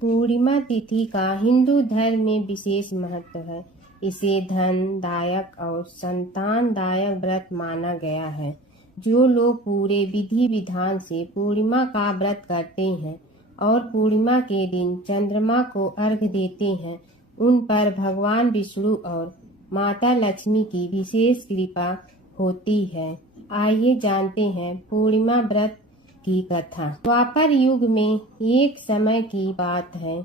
पूर्णिमा तिथि का हिंदू धर्म में विशेष महत्व है। इसे धनदायक और संतानदायक व्रत माना गया है। जो लोग पूरे विधि विधान से पूर्णिमा का व्रत करते हैं और पूर्णिमा के दिन चंद्रमा को अर्घ्य देते हैं, उन पर भगवान विष्णु और माता लक्ष्मी की विशेष कृपा होती है। आइए जानते हैं पूर्णिमा व्रत की कथा। द्वापर युग में एक समय की बात है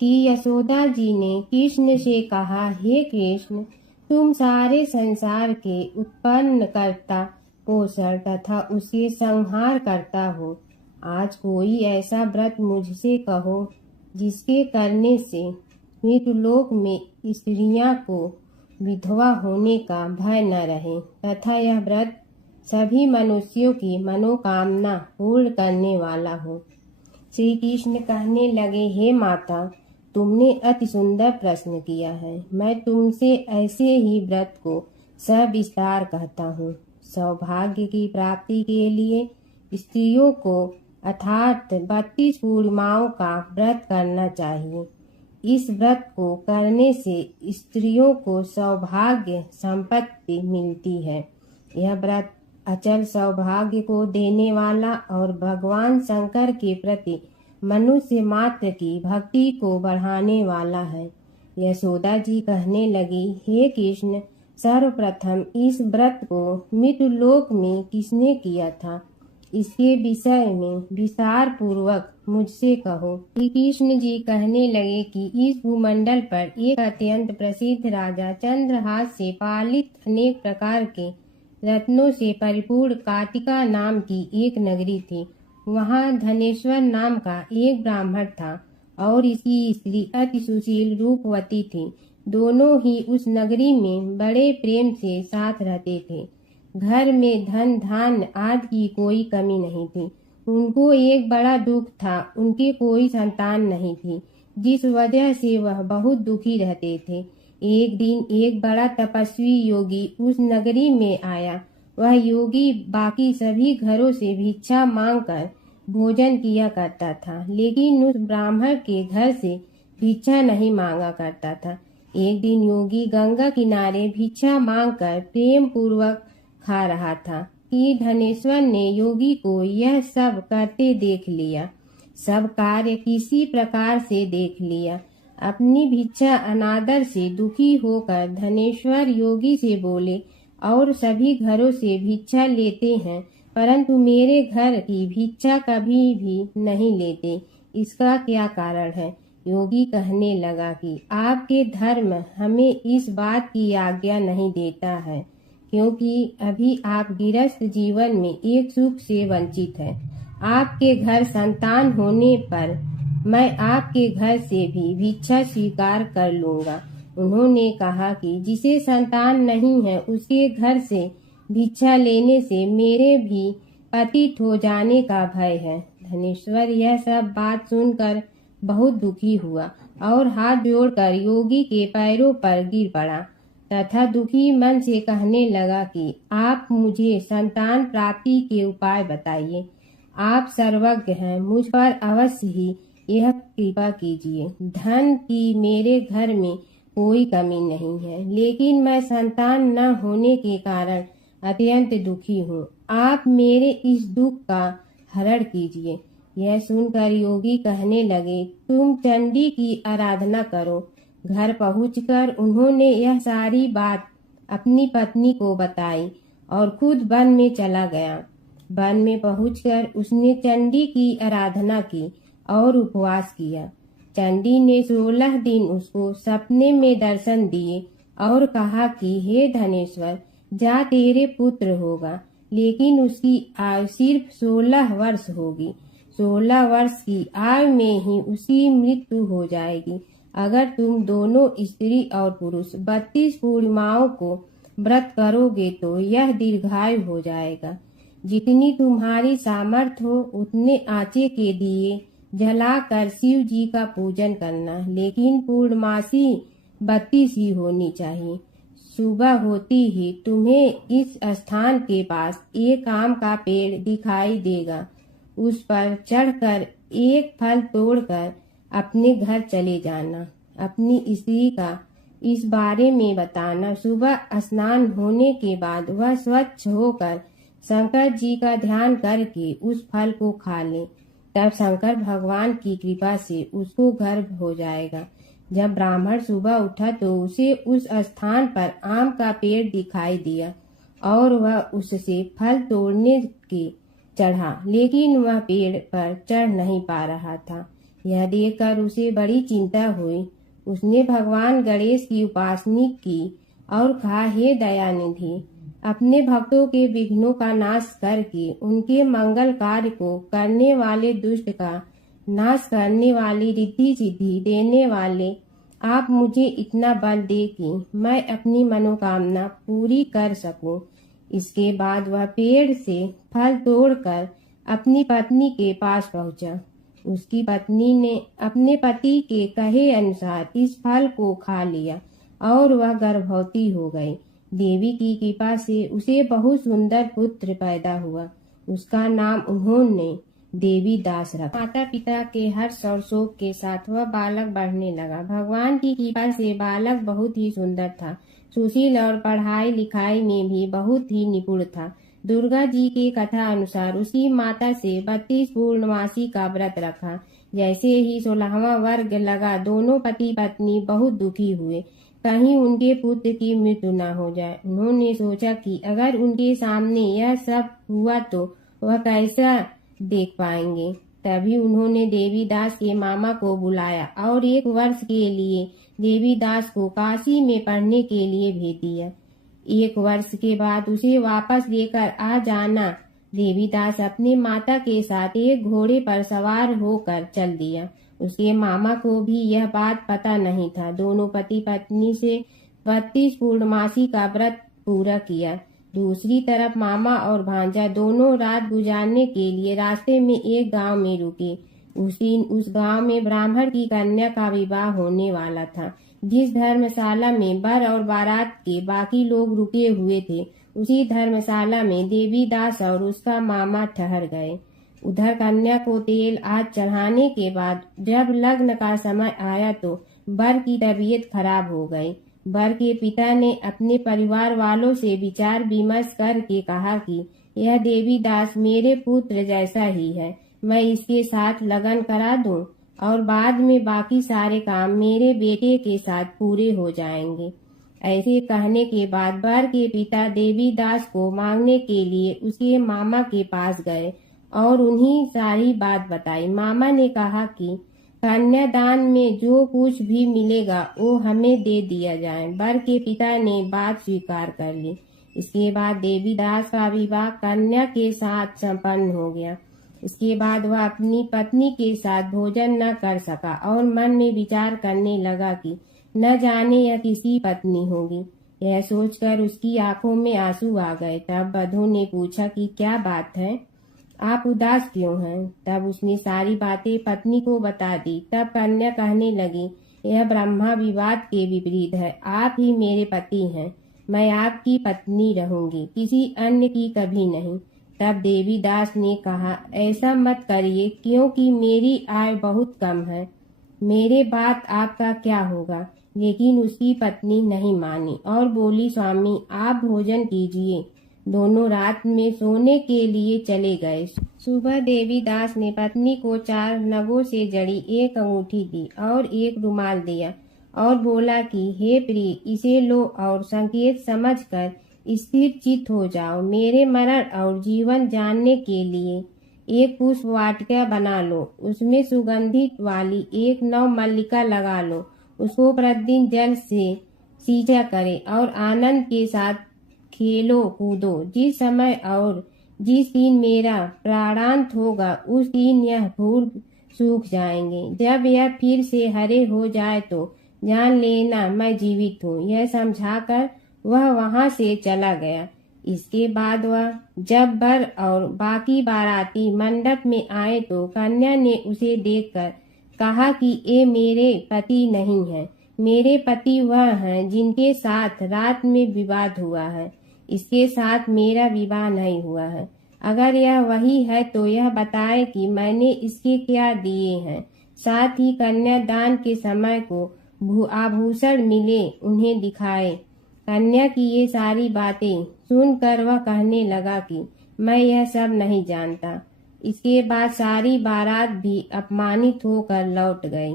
कि यशोदा जी ने कृष्ण से कहा, हे कृष्ण, तुम सारे संसार के उत्पन्न करता, पोषण तथा उसके संहार करता हो। आज कोई ऐसा व्रत मुझसे कहो जिसके करने से मृत्युलोक में स्त्रियां को विधवा होने का भय न रहे तथा यह व्रत सभी मनुष्यों की मनोकामना पूर्ण करने वाला हो। श्री कृष्ण कहने लगे, हे माता, तुमने अति सुंदर प्रश्न किया है। मैं तुमसे ऐसे ही व्रत को सविस्तार कहता हूँ। सौभाग्य की प्राप्ति के लिए स्त्रियों को अर्थात 32 पूर्णिमाओं का व्रत करना चाहिए। इस व्रत को करने से स्त्रियों को सौभाग्य संपत्ति मिलती है। यह व्रत अचल सौभाग्य को देने वाला और भगवान शंकर के प्रति मनुष्य मात्र की भक्ति को बढ़ाने वाला है। यशोदा जी कहने लगी, हे कृष्ण, सर्वप्रथम इस व्रत को मृत्युलोक में किसने किया था, इसके विषय में विस्तार पूर्वक मुझसे कहो। श्री कृष्ण जी कहने लगे कि इस भूमंडल पर एक अत्यंत प्रसिद्ध राजा चंद्रहास से पालित अनेक प्रकार के रत्नों से परिपूर्ण काटिका नाम की एक नगरी थी। वहाँ धनेश्वर नाम का एक ब्राह्मण था और इसकी स्त्री अति सुशील रूपवती थी। दोनों ही उस नगरी में बड़े प्रेम से साथ रहते थे। घर में धन धान्य आदि की कोई कमी नहीं थी। उनको एक बड़ा दुख था, उनकी कोई संतान नहीं थी, जिस वजह से वह बहुत दुखी रहते थे। एक दिन एक बड़ा तपस्वी योगी उस नगरी में आया। वह योगी बाकी सभी घरों से भिक्षा मांगकर भोजन किया करता था, लेकिन उस ब्राह्मण के घर से भिक्षा नहीं मांगा करता था। एक दिन योगी गंगा किनारे भिक्षा मांगकर प्रेम पूर्वक खा रहा था कि धनेश्वर ने योगी को यह सब करते देख लिया। सब कार्य किसी प्रकार से देख लिया। अपनी भिक्षा अनादर से दुखी होकर धनेश्वर योगी से बोले, और सभी घरों से भिक्षा लेते हैं, परंतु मेरे घर की भिक्षा कभी भी नहीं लेते, इसका क्या कारण है? योगी कहने लगा कि आपके धर्म हमें इस बात की आज्ञा नहीं देता है, क्योंकि अभी आप गृहस्थ जीवन में एक सुख से वंचित हैं। आपके घर संतान होने पर मैं आपके घर से भी भिक्षा स्वीकार कर लूंगा। उन्होंने कहा कि जिसे संतान नहीं है उसके घर से भिक्षा लेने से मेरे भी पतित हो जाने का भय है। धनेश्वर यह सब बात सुनकर बहुत दुखी हुआ और हाथ जोड़कर योगी के पैरों पर गिर पड़ा तथा दुखी मन से कहने लगा कि आप मुझे संतान प्राप्ति के उपाय बताइए। आप सर्वज्ञ हैं, मुझ पर अवश्य ही यह कृपा कीजिए। धन की मेरे घर में कोई कमी नहीं है, लेकिन मैं संतान न होने के कारण अत्यंत दुखी हूँ। आप मेरे इस दुख का हरण कीजिए। यह सुनकर योगी कहने लगे, तुम चंडी की आराधना करो। घर पहुंचकर उन्होंने यह सारी बात अपनी पत्नी को बताई और खुद वन में चला गया। वन में पहुंचकर उसने चंडी की आराधना की और उपवास किया। चंडी ने 16 दिन उसको सपने में दर्शन दिए और कहा कि हे धनेश्वर, जा तेरे पुत्र होगा, लेकिन उसकी आयु सिर्फ 16 वर्ष होगी। 16 वर्ष की आयु में ही उसकी मृत्यु हो जाएगी। अगर तुम दोनों स्त्री और पुरुष 32 पूर्णिमाओं को व्रत करोगे तो यह दीर्घायु हो जाएगा। जितनी तुम्हारी सामर्थ्य हो उतने आंचे के दिए जलाकर शिव जी का पूजन करना, लेकिन पूर्णमासी 32 ही होनी चाहिए। सुबह होती ही तुम्हें इस स्थान के पास एक आम का पेड़ दिखाई देगा। उस पर चढ़कर एक फल तोड़कर अपने घर चले जाना। अपनी स्त्री का इस बारे में बताना। सुबह स्नान होने के बाद वह स्वच्छ होकर शंकर जी का ध्यान करके उस फल को खा ले। तब शंकर भगवान की कृपा से उसको गर्भ हो जाएगा। जब ब्राह्मण सुबह उठा तो उसे उस स्थान पर आम का पेड़ दिखाई दिया और वह उससे फल तोड़ने के चढ़ा, लेकिन वह पेड़ पर चढ़ नहीं पा रहा था। यह देखकर उसे बड़ी चिंता हुई। उसने भगवान गणेश की उपासना की और कहा, हे दयानिधि, अपने भक्तों के विघ्नों का नाश करके उनके मंगल कार्य को करने वाले, दुष्ट का नाश करने वाले, रिद्धि सिद्धि देने वाले, आप मुझे इतना बल दे कि मैं अपनी मनोकामना पूरी कर सकूं। इसके बाद वह पेड़ से फल तोड़कर अपनी पत्नी के पास पहुंचा। उसकी पत्नी ने अपने पति के कहे अनुसार इस फल को खा लिया और वह गर्भवती हो गई। देवी की कृपा से उसे बहुत सुंदर पुत्र पैदा हुआ। उसका नाम उन्होंने देवी दास रखा। माता पिता के हर्ष और शोक के साथ वह बालक बढ़ने लगा। भगवान की कृपा से बालक बहुत ही सुंदर था, सुशील और पढ़ाई लिखाई में भी बहुत ही निपुण था। दुर्गा जी की कथा अनुसार उसकी माता से 32 पूर्णमासी का व्रत रखा। जैसे ही 16वां वर्ग लगा, दोनों पति पत्नी बहुत दुखी हुए, कहीं उनके पुत्र की मृत्यु न हो जाए। उन्होंने सोचा कि अगर उनके सामने यह सब हुआ तो वह कैसा देख पाएंगे। तभी उन्होंने देवीदास के मामा को बुलाया और 1 वर्ष के लिए देवीदास को काशी में पढ़ने के लिए भेज दिया। 1 वर्ष के बाद उसे वापस लेकर आ जाना। देवीदास अपनी माता के साथ एक घोड़े पर सवार होकर चल दिया। उसके मामा को भी यह बात पता नहीं था। दोनों पति पत्नी से 32 पूर्णमासी का व्रत पूरा किया। दूसरी तरफ मामा और भांजा दोनों रात गुजारने के लिए रास्ते में एक गांव में रुके। उस दिन उस गांव में ब्राह्मण की कन्या का विवाह होने वाला था। जिस धर्मशाला में वर और बारात के बाकी लोग रुके हुए थे, उसी धर्मशाला में देवीदास और उसका मामा ठहर गए। उधर कन्या को तेल आज चढ़ाने के बाद जब लग्न का समय आया तो वर की तबीयत खराब हो गई। वर के पिता ने अपने परिवार वालों से विचार विमर्श करके कहा कि यह देवीदास मेरे पुत्र जैसा ही है, मैं इसके साथ लगन करा दूं और बाद में बाकी सारे काम मेरे बेटे के साथ पूरे हो जाएंगे। ऐसे कहने के बाद वर के पिता देवीदास को मांगने के लिए उसके मामा के पास गए और उन्हीं सारी बात बताई। मामा ने कहा कि कन्यादान में जो कुछ भी मिलेगा वो हमें दे दिया जाए। वर के पिता ने बात स्वीकार कर ली। इसके बाद देवीदास का विवाह कन्या के साथ संपन्न हो गया। इसके बाद वह अपनी पत्नी के साथ भोजन न कर सका और मन में विचार करने लगा कि न जाने यह किसी पत्नी होगी। यह सोचकर उसकी आंखों में आंसू आ गए। तब वधू ने पूछा कि क्या बात है, आप उदास क्यों हैं? तब उसने सारी बातें पत्नी को बता दी। तब कन्या कहने लगी, यह ब्रह्मा विवाद के विपरीत है। आप ही मेरे पति हैं, मैं आपकी पत्नी रहूंगी, किसी अन्य की कभी नहीं। तब देवीदास ने कहा, ऐसा मत करिए, क्योंकि मेरी आय बहुत कम है, मेरे बाद आपका क्या होगा। लेकिन उसकी पत्नी नहीं मानी और बोली, स्वामी आप भोजन कीजिए। दोनों रात में सोने के लिए चले गए। सुबह देवीदास ने पत्नी को 4 नगों से जड़ी एक अंगूठी दी और एक रुमाल दिया और बोला कि हे प्रिय, इसे लो और संकेत समझकर स्थिर चित्त हो जाओ। मेरे मरण और जीवन जानने के लिए एक पुष्प वाटिका बना लो, उसमें सुगंधित वाली एक नव मल्लिका लगा लो, उसको प्रतिदिन जल से सींचा करे और आनंद के साथ खेलो कूदो। जिस समय और जिस दिन मेरा प्राणांत होगा उस दिन यह फूल सूख जाएंगे। जब यह फिर से हरे हो जाए तो जान लेना मैं जीवित हूँ। यह समझाकर वह वहां से चला गया। इसके बाद वह जब वर और बाकी बाराती मंडप में आए तो कन्या ने उसे देखकर कहा कि ये मेरे पति नहीं है, मेरे पति वह हैं जिनके साथ रात में विवाद हुआ है, इसके साथ मेरा विवाह नहीं हुआ है। अगर यह वही है तो यह बताए कि मैंने इसके क्या दिए हैं। साथ ही कन्यादान के समय को आभूषण मिले उन्हें दिखाए। कन्या की ये सारी बातें सुनकर वह कहने लगा कि मैं यह सब नहीं जानता। इसके बाद सारी बारात भी अपमानित होकर लौट गई।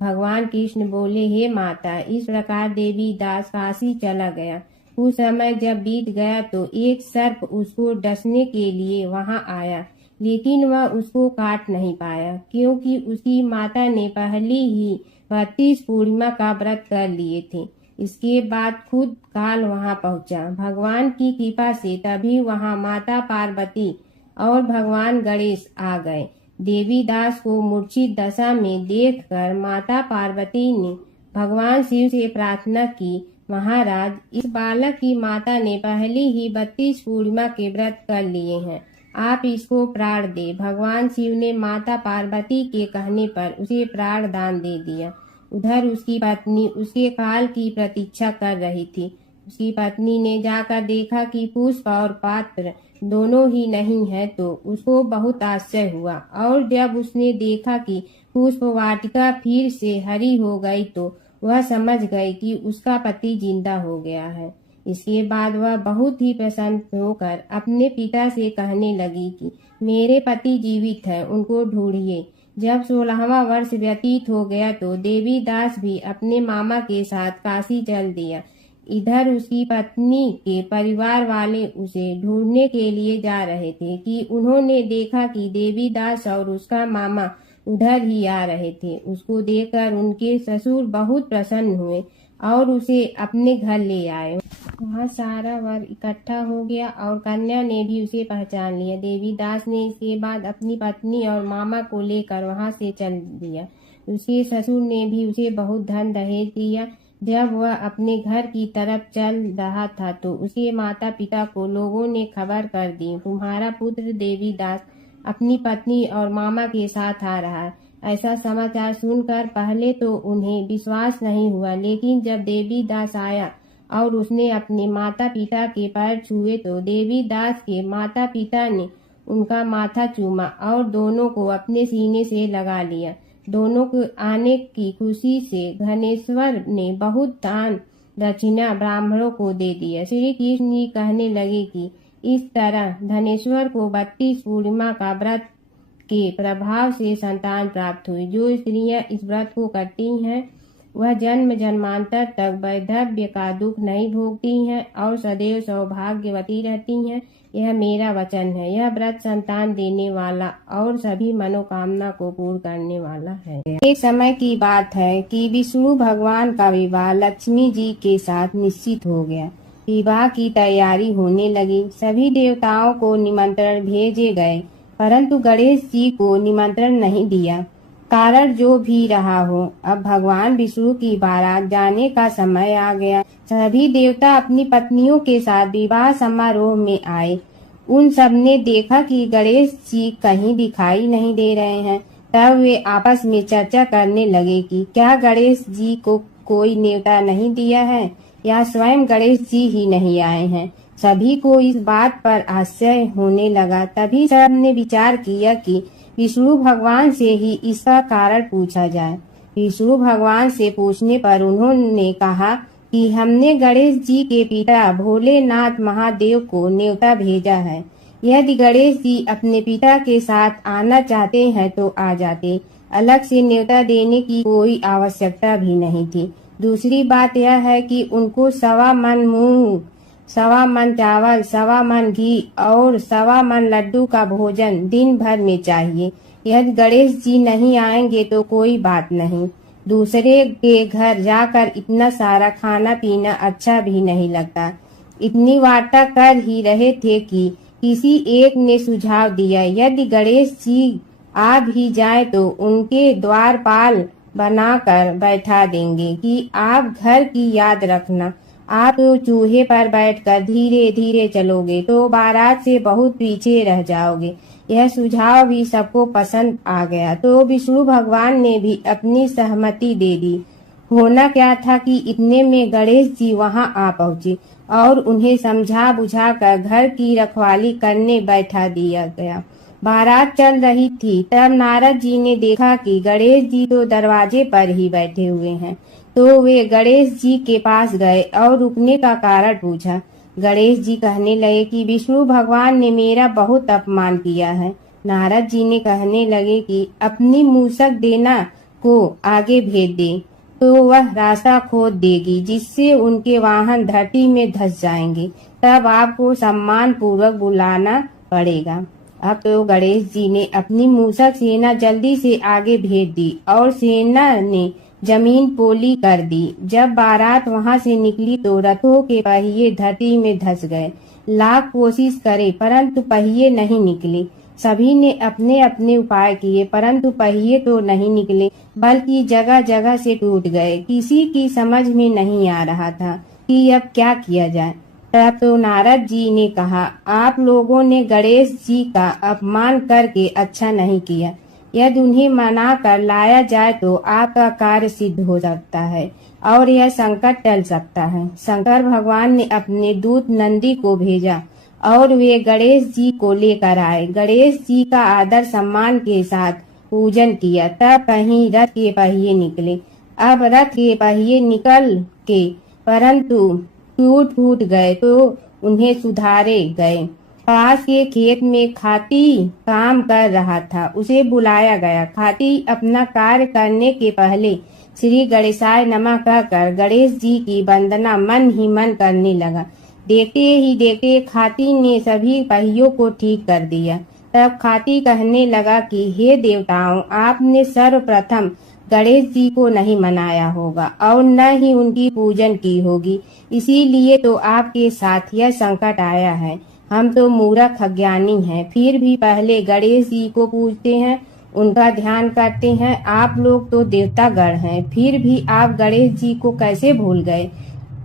भगवान कृष्ण बोले, हे माता, इस प्रकार देवी दास काशी चला गया। कुछ समय जब बीत गया तो एक सर्प उसको डसने के लिए वहां आया, लेकिन वह उसको काट नहीं पाया, क्योंकि उसकी माता ने पहले ही 32 पूर्णिमा का व्रत कर लिए थे। इसके बाद खुद काल वहां पहुंचा। भगवान की कृपा से तभी वहां माता पार्वती और भगवान गणेश आ गए। देवी दास को मूर्छित दशा में देखकर माता पार्वती ने भगवान शिव से प्रार्थना की, महाराज, इस बालक की माता ने पहले ही 32 पूर्णिमा के व्रत कर लिए हैं, आप इसको प्राण दे। भगवान शिव ने माता पार्वती के कहने पर उसे प्राण दान दे दिया। उधर उसकी पत्नी उसके काल की प्रतीक्षा कर रही थी। उसकी पत्नी ने जाकर देखा कि पुष्प और पात्र दोनों ही नहीं है तो उसको बहुत आश्चर्य हुआ, और जब उसने देखा कि पुष्प वाटिका फिर से हरी हो गई तो वह समझ गई कि उसका पति जिंदा हो गया है। इसके बाद वह बहुत ही प्रसन्न होकर अपने पिता से कहने लगी कि मेरे पति जीवित हैं, उनको ढूंढिए। जब 16वां वर्ष व्यतीत हो गया तो देवी दास भी अपने मामा के साथ काशी चल दिया। इधर उसकी पत्नी के परिवार वाले उसे ढूंढने के लिए जा रहे थे कि उन्होंने देखा कि देवी दास और उसका मामा उधर ही आ रहे थे। उसको देखकर उनके ससुर बहुत प्रसन्न हुए और उसे अपने घर ले आए। वहाँ सारा वर इकट्ठा हो गया और कन्या ने भी उसे पहचान लिया। देवी दास ने इसके बाद अपनी पत्नी और मामा को लेकर वहाँ से चल दिया। उसके ससुर ने भी उसे बहुत धन दहेज दिया। जब वह अपने घर की तरफ चल रहा था तो उसके माता पिता को लोगों ने खबर कर दी, तुम्हारा पुत्र देवी दास अपनी पत्नी और मामा के साथ आ रहा है। ऐसा समाचार सुनकर पहले तो उन्हें विश्वास नहीं हुआ, लेकिन जब देवी दास आया और उसने अपने माता पिता के पैर छुए तो देवी दास के माता पिता ने उनका माथा चूमा और दोनों को अपने सीने से लगा लिया। दोनों को आने की खुशी से धनेश्वर ने बहुत दान दक्षिणा ब्राह्मणों को दे दिया। श्री कृष्ण जी कहने लगे कि इस तरह धनेश्वर को 32 पूर्णिमा का व्रत के प्रभाव से संतान प्राप्त हुई। जो स्त्रियां इस व्रत को करती हैं वह जन्म जन्मांतर तक वैधव्य का दुख नहीं भोगती हैं और सदैव सौभाग्यवती रहती हैं। यह मेरा वचन है। यह व्रत संतान देने वाला और सभी मनोकामना को पूर्ण करने वाला है। एक समय की बात है कि विष्णु भगवान का विवाह लक्ष्मी जी के साथ निश्चित हो गया। विवाह की तैयारी होने लगी। सभी देवताओं को निमंत्रण भेजे गए, परंतु गणेश जी को निमंत्रण नहीं दिया। कारण जो भी रहा हो, अब भगवान विष्णु की बारात जाने का समय आ गया। सभी देवता अपनी पत्नियों के साथ विवाह समारोह में आए। उन सब ने देखा कि गणेश जी कहीं दिखाई नहीं दे रहे हैं। तब वे आपस में चर्चा करने लगे कि क्या गणेश जी को कोई न्योता नहीं दिया है या स्वयं गणेश जी ही नहीं आए हैं। सभी को इस बात पर आश्चर्य होने लगा। तभी सब ने विचार किया कि विष्णु भगवान से ही इसका कारण पूछा जाए। विष्णु भगवान से पूछने पर उन्होंने कहा कि हमने गणेश जी के पिता भोलेनाथ महादेव को न्योता भेजा है। यदि गणेश जी अपने पिता के साथ आना चाहते हैं तो आ जाते, अलग से न्योता देने की कोई आवश्यकता भी नहीं थी। दूसरी बात यह है कि उनको 1.25 मन मूंग, 1.25 मन चावल, 1.25 मन घी और 1.25 मन लड्डू का भोजन दिन भर में चाहिए। यदि गणेश जी नहीं आएंगे तो कोई बात नहीं, दूसरे के घर जाकर इतना सारा खाना पीना अच्छा भी नहीं लगता। इतनी वार्ता कर ही रहे थे कि किसी एक ने सुझाव दिया, यदि गणेश जी आ भी जाए तो उनके द्वारपाल बनाकर बैठा देंगे कि आप घर की याद रखना। आप तो चूहे पर बैठकर धीरे धीरे चलोगे तो बारात से बहुत पीछे रह जाओगे। यह सुझाव भी सबको पसंद आ गया तो विष्णु भगवान ने भी अपनी सहमति दे दी। होना क्या था कि इतने में गणेश जी वहां आ पहुंचे और उन्हें समझा बुझा कर घर की रखवाली करने बैठा दिया गया। बारात चल रही थी तब नारद जी ने देखा कि गणेश जी तो दरवाजे पर ही बैठे हुए हैं। तो वे गणेश जी के पास गए और रुकने का कारण पूछा। गणेश जी कहने लगे कि विष्णु भगवान ने मेरा बहुत अपमान किया है। नारद जी ने कहने लगे कि अपनी मूसक देना को आगे भेज दे तो वह रास्ता खोद देगी, जिससे उनके वाहन धरती में धंस जाएंगे। तब आपको सम्मान पूर्वक बुलाना पड़ेगा। अब तो गणेश जी ने अपनी मूसक सेना जल्दी से आगे भेज दी और सेना ने जमीन पोली कर दी। जब बारात वहां से निकली तो रथों के पहिए धरती में धंस गए। लाख कोशिश करे परंतु पहिए नहीं निकले। सभी ने अपने अपने उपाय किए परंतु पहिए तो नहीं निकले, बल्कि जगह जगह से टूट गए। किसी की समझ में नहीं आ रहा था कि अब क्या किया जाए। तब तो नारद जी ने कहा, आप लोगों ने गणेश जी का अपमान करके अच्छा नहीं किया। यदि उन्हें मना कर लाया जाए तो आपका कार्य सिद्ध हो सकता है और यह संकट टल सकता है। शंकर भगवान ने अपने दूत नंदी को भेजा और वे गणेश जी को लेकर आए। गणेश जी का आदर सम्मान के साथ पूजन किया। तब कहीं रथ के पहिए निकले। अब रथ के पहिए निकल के परंतु टूट फूट गए तो उन्हें सुधारे गए। पास के खेत में खाती काम कर रहा था, उसे बुलाया गया। खाती अपना कार्य करने के पहले श्री गणेशाय नमः कहकर गणेश जी की वंदना मन ही मन करने लगा। देखते ही देखते खाती ने सभी पहियों को ठीक कर दिया। तब खाती कहने लगा कि हे देवताओं, आपने सर्वप्रथम गणेश जी को नहीं मनाया होगा और न ही उनकी पूजन की होगी, इसीलिए तो आपके साथ यह संकट आया है। हम तो मूर्ख अज्ञानी हैं, फिर भी पहले गणेश जी को पूजते हैं, उनका ध्यान करते हैं। आप लोग तो देवतागण हैं, फिर भी आप गणेश जी को कैसे भूल गए।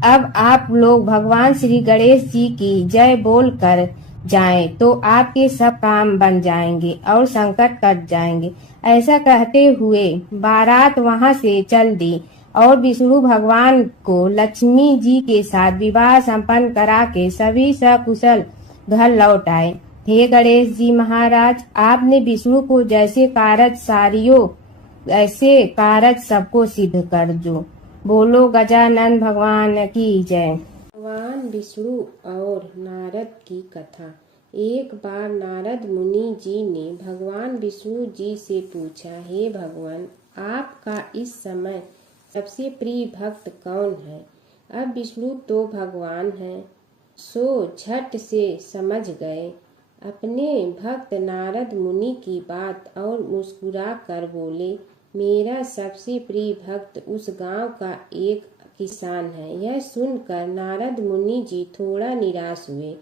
अब आप लोग भगवान श्री गणेश जी की जय बोल कर जाएं तो आपके सब काम बन जाएंगे और संकट कट जाएंगे। ऐसा कहते हुए बारात वहां से चल दी और विष्णु भगवान को लक्ष्मी जी के साथ विवाह संपन्न करा के सभी सकुशल घर लौट आए। हे गणेश जी महाराज, आपने विष्णु को जैसे कारज सारियो ऐसे कारज सबको सिद्ध कर जो। बोलो गजानन भगवान की जय। भगवान विष्णु और नारद की कथा। एक बार नारद मुनि जी ने भगवान विष्णु जी से पूछा, हे भगवान, आपका इस समय सबसे प्रिय भक्त कौन है। अब विष्णु तो भगवान हैं, सो झट से समझ गए अपने भक्त नारद मुनि की बात और मुस्कुरा कर बोले, मेरा सबसे प्रिय भक्त उस गांव का एक किसान है। यह सुनकर नारद मुनि जी थोड़ा निराश हुए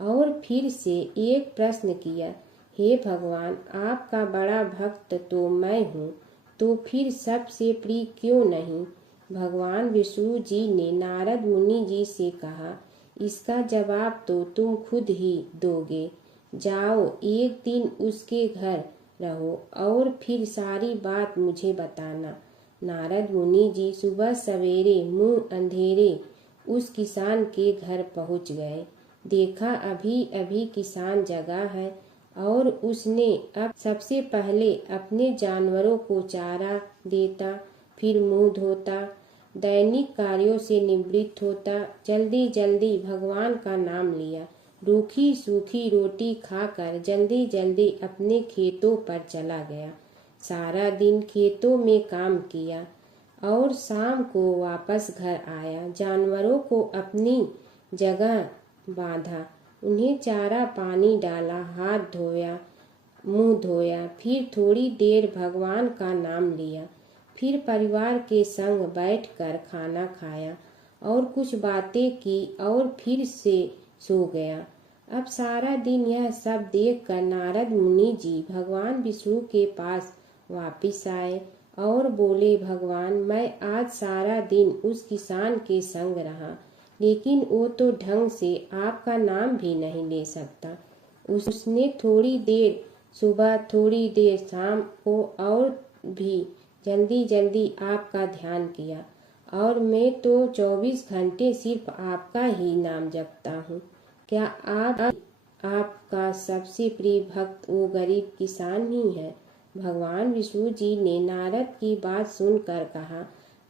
और फिर से एक प्रश्न किया, हे भगवान, आपका बड़ा भक्त तो मैं हूँ, तो फिर सबसे प्रिय क्यों नहीं। भगवान विष्णु जी ने नारद मुनि जी से कहा, इसका जवाब तो तुम खुद ही दोगे। जाओ, एक दिन उसके घर रहो और फिर सारी बात मुझे बताना। नारद मुनि जी सुबह सवेरे मुंह अंधेरे उस किसान के घर पहुंच गए। देखा अभी अभी किसान जगा है और उसने अब सबसे पहले अपने जानवरों को चारा देता, फिर मुंह धोता, दैनिक कार्यों से निवृत्त होता, जल्दी जल्दी भगवान का नाम लिया, रूखी सूखी रोटी खाकर जल्दी जल्दी अपने खेतों पर चला गया। सारा दिन खेतों में काम किया और शाम को वापस घर आया। जानवरों को अपनी जगह बांधा, उन्हें चारा पानी डाला, हाथ धोया, मुंह धोया, फिर थोड़ी देर भगवान का नाम लिया, फिर परिवार के संग बैठकर खाना खाया और कुछ बातें की और फिर से सो गया। अब सारा दिन यह सब देखकर नारद मुनि जी भगवान विष्णु के पास वापिस आए और बोले, भगवान, मैं आज सारा दिन उस किसान के संग रहा, लेकिन वो तो ढंग से आपका नाम भी नहीं ले सकता। उसने थोड़ी देर सुबह, थोड़ी देर शाम को और भी जल्दी जल्दी आपका ध्यान किया और मैं तो 24 घंटे सिर्फ आपका ही नाम जपता हूँ। क्या आप आपका सबसे प्रिय भक्त वो गरीब किसान ही है। भगवान विष्णु जी ने नारद की बात सुनकर कहा,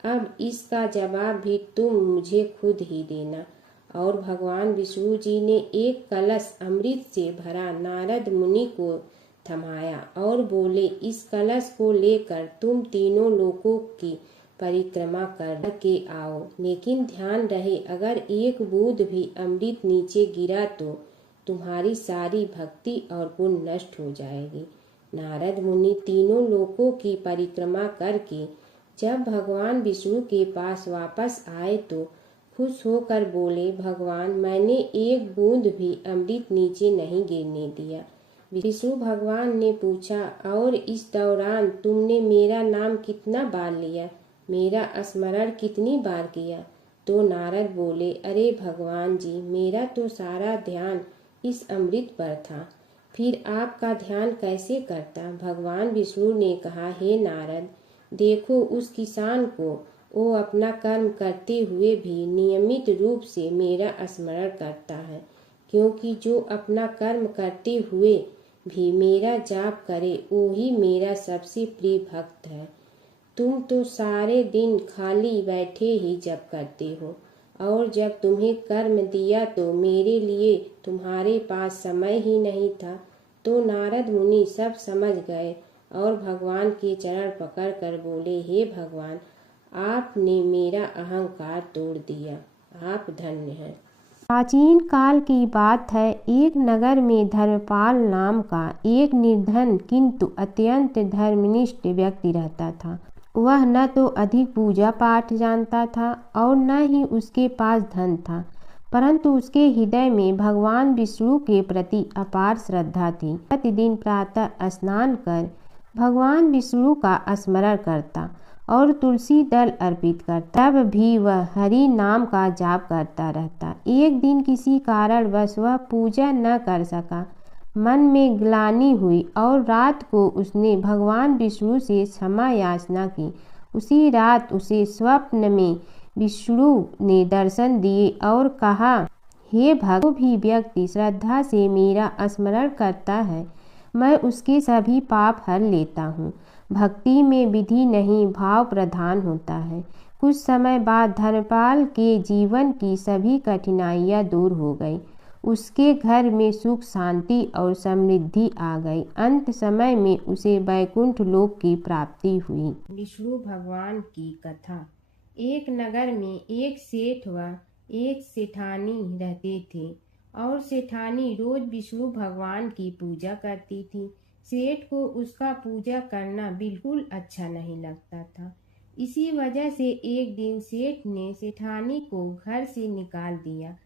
अब इसका जवाब भी तुम मुझे खुद ही देना। और भगवान विष्णु जी ने एक कलश अमृत से भरा नारद मुनि को थमाया और बोले, इस कलश को लेकर तुम तीनों लोकों की परिक्रमा करके आओ, लेकिन ध्यान रहे अगर एक बूंद भी अमृत नीचे गिरा तो तुम्हारी सारी भक्ति और गुण नष्ट हो जाएगी। नारद मुनि तीनों लोकों की परिक्रमा करके जब भगवान विष्णु के पास वापस आए तो खुश होकर बोले, भगवान मैंने एक बूंद भी अमृत नीचे नहीं गिरने दिया। विष्णु भगवान ने पूछा, और इस दौरान तुमने मेरा नाम कितना बार लिया, मेरा स्मरण कितनी बार किया? तो नारद बोले, अरे भगवान जी, मेरा तो सारा ध्यान इस अमृत पर था, फिर आपका ध्यान कैसे करता? भगवान विष्णु ने कहा, हे नारद, देखो उस किसान को, वो अपना कर्म करते हुए भी नियमित रूप से मेरा स्मरण करता है, क्योंकि जो अपना कर्म करते हुए भी मेरा जाप करे वो ही मेरा सबसे प्रिय भक्त है। तुम तो सारे दिन खाली बैठे ही जप करते हो, और जब तुम्हें कर्म दिया तो मेरे लिए तुम्हारे पास समय ही नहीं था। तो नारद मुनि सब समझ गए और भगवान के चरण पकड़ कर बोले, हे भगवान, आपने मेरा अहंकार तोड़ दिया, आप धन्य हैं। प्राचीन काल की बात है। एक नगर में धर्मपाल नाम का एक निर्धन किंतु अत्यंत धर्मनिष्ठ व्यक्ति रहता था। वह न तो अधिक पूजा पाठ जानता था और न ही उसके पास धन था, परंतु उसके हृदय में भगवान विष्णु के प्रति अपार श्रद्धा थी। प्रतिदिन प्रातः स्नान कर भगवान विष्णु का स्मरण करता और तुलसी दल अर्पित करता, तब भी वह हरि नाम का जाप करता रहता। एक दिन किसी कारणवश वह पूजा न कर सका। मन में ग्लानि हुई और रात को उसने भगवान विष्णु से क्षमा याचना की। उसी रात उसे स्वप्न में विष्णु ने दर्शन दिए और कहा, हे भक्त, जो भी व्यक्ति श्रद्धा से मेरा स्मरण करता है, मैं उसके सभी पाप हर लेता हूँ। भक्ति में विधि नहीं, भाव प्रधान होता है। कुछ समय बाद धर्मपाल के जीवन की सभी कठिनाइयाँ दूर हो गई। उसके घर में सुख शांति और समृद्धि आ गई। अंत समय में उसे वैकुंठ लोक की प्राप्ति हुई। विष्णु भगवान की कथा। एक नगर में एक सेठ व एक सेठानी रहते थे और सेठानी रोज विष्णु भगवान की पूजा करती थी। सेठ को उसका पूजा करना बिल्कुल अच्छा नहीं लगता था। इसी वजह से एक दिन सेठ ने सेठानी को घर से निकाल दिया।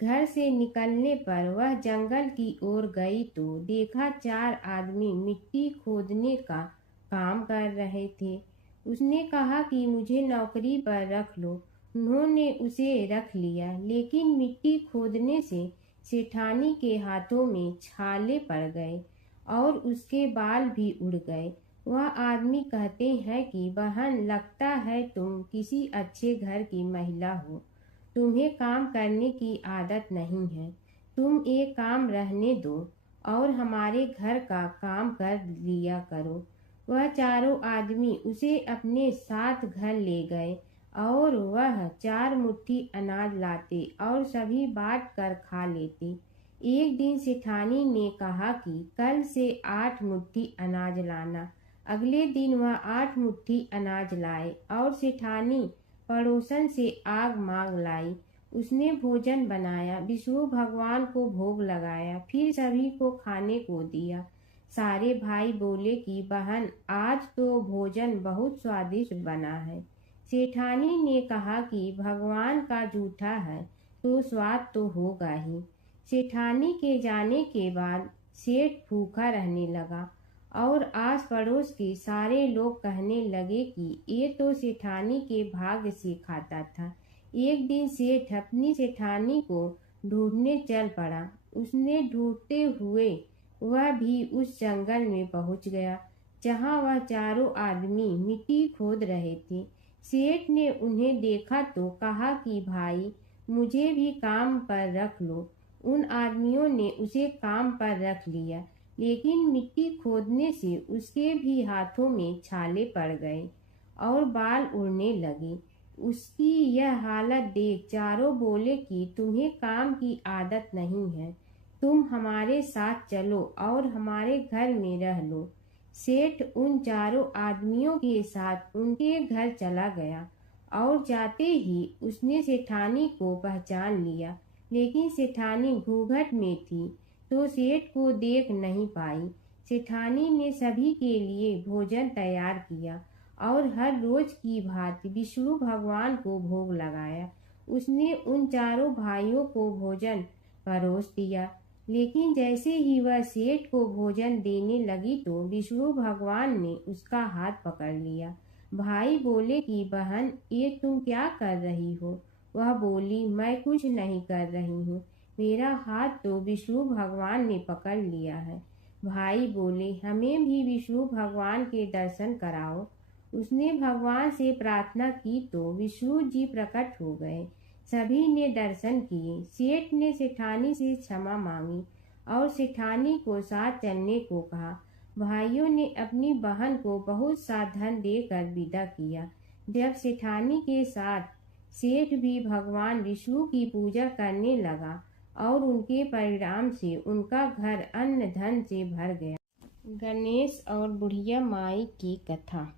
घर से निकलने पर वह जंगल की ओर गई तो देखा 4 आदमी मिट्टी खोदने का काम कर रहे थे। उसने कहा कि मुझे नौकरी पर रख लो। उन्होंने उसे रख लिया, लेकिन मिट्टी खोदने से सेठानी के हाथों में छाले पड़ गए और उसके बाल भी उड़ गए। वह आदमी कहते हैं कि बहन, लगता है तुम किसी अच्छे घर की महिला हो, तुम्हें काम करने की आदत नहीं है। तुम एक काम रहने दो और हमारे घर का काम कर लिया करो। वह चारों आदमी उसे अपने साथ घर ले गए और वह 4 मुट्ठी अनाज लाते और सभी बांट कर खा लेते। एक दिन सेठानी ने कहा कि कल से 8 मुट्ठी अनाज लाना। अगले दिन वह 8 मुट्ठी अनाज लाए और सेठानी पड़ोसन से आग मांग लाई। उसने भोजन बनाया, विष्णु भगवान को भोग लगाया, फिर सभी को खाने को दिया। सारे भाई बोले कि बहन, आज तो भोजन बहुत स्वादिष्ट बना है। सेठानी ने कहा कि भगवान का जूठा है तो स्वाद तो होगा ही। सेठानी के जाने के बाद सेठ भूखा रहने लगा और आस पड़ोस के सारे लोग कहने लगे कि ये तो सेठानी के भाग्य से खाता था। एक दिन सेठ अपनी सेठानी को ढूंढने चल पड़ा। उसने ढूंढते हुए वह भी उस जंगल में पहुंच गया जहां वह चारों आदमी मिट्टी खोद रहे थे। सेठ ने उन्हें देखा तो कहा कि भाई, मुझे भी काम पर रख लो। उन आदमियों ने उसे काम पर रख लिया, लेकिन मिट्टी खोदने से उसके भी हाथों में छाले पड़ गए और बाल उड़ने लगे। उसकी यह हालत देख चारों बोले कि तुम्हें काम की आदत नहीं है, तुम हमारे साथ चलो और हमारे घर में रह लो। सेठ उन चारों आदमियों के साथ उनके घर चला गया और जाते ही उसने सेठानी को पहचान लिया, लेकिन सेठानी घूंघट में थी तो सेठ को देख नहीं पाई। सेठानी ने सभी के लिए भोजन तैयार किया और हर रोज की भांति विष्णु भगवान को भोग लगाया। उसने उन चारों भाइयों को भोजन परोस दिया, लेकिन जैसे ही वह सेठ को भोजन देने लगी तो विष्णु भगवान ने उसका हाथ पकड़ लिया। भाई बोले कि बहन, ये तुम क्या कर रही हो? वह बोली, मैं कुछ नहीं कर रही हूँ, मेरा हाथ तो विष्णु भगवान ने पकड़ लिया है। भाई बोले, हमें भी विष्णु भगवान के दर्शन कराओ। उसने भगवान से प्रार्थना की तो विष्णु जी प्रकट हो गए। सभी ने दर्शन किए। सेठ ने सेठानी से क्षमा मांगी और सेठानी को साथ चलने को कहा। भाइयों ने अपनी बहन को बहुत सा धन देकर विदा किया। जब सेठानी के साथ सेठ भी भगवान विष्णु की पूजा करने लगा और उनके परिणाम से उनका घर अन्न धन से भर गया। गणेश और बुढ़िया माई की कथा।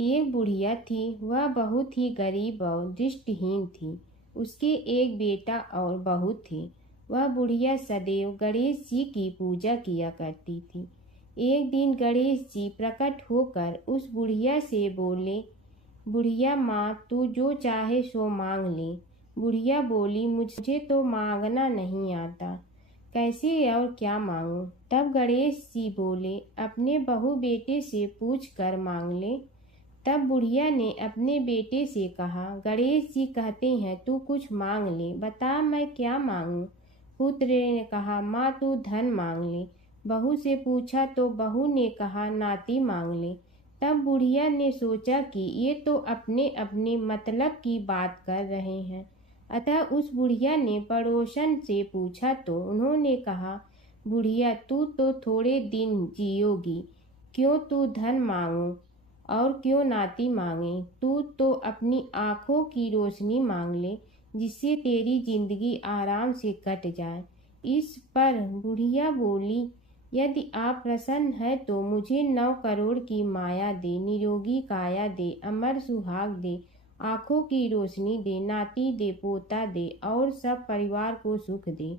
एक बुढ़िया थी, वह बहुत ही गरीब और दृष्टिहीन थी। उसके एक बेटा और बहू थे। वह बुढ़िया सदैव गणेश जी की पूजा किया करती थी। एक दिन गणेश जी प्रकट होकर उस बुढ़िया से बोले, बुढ़िया माँ, तू जो चाहे सो मांग ले। बुढ़िया बोली, मुझे तो मांगना नहीं आता, कैसे और क्या मांगूं? तब गणेश जी बोले, अपने बहू बेटे से पूछ कर मांग ले। तब बुढ़िया ने अपने बेटे से कहा, गणेश जी कहते हैं तू कुछ मांग ले, बता मैं क्या मांगूं? पुत्र ने कहा, माँ तू धन मांग ले। बहू से पूछा तो बहू ने कहा, नाती मांग ले। तब बुढ़िया ने सोचा कि ये तो अपने अपने मतलब की बात कर रहे हैं, अतः उस बुढ़िया ने पड़ोसन से पूछा तो उन्होंने कहा, बुढ़िया तू तो थोड़े दिन जियोगी, क्यों तू धन मांगो और क्यों नाती मांगे? तू तो अपनी आँखों की रोशनी मांग ले, जिससे तेरी जिंदगी आराम से कट जाए। इस पर बुढ़िया बोली, यदि आप प्रसन्न है तो मुझे 9 करोड़ की माया दे, निरोगी काया दे, अमर सुहाग दे, आँखों की रोशनी दे, नाती दे, पोता दे और सब परिवार को सुख दे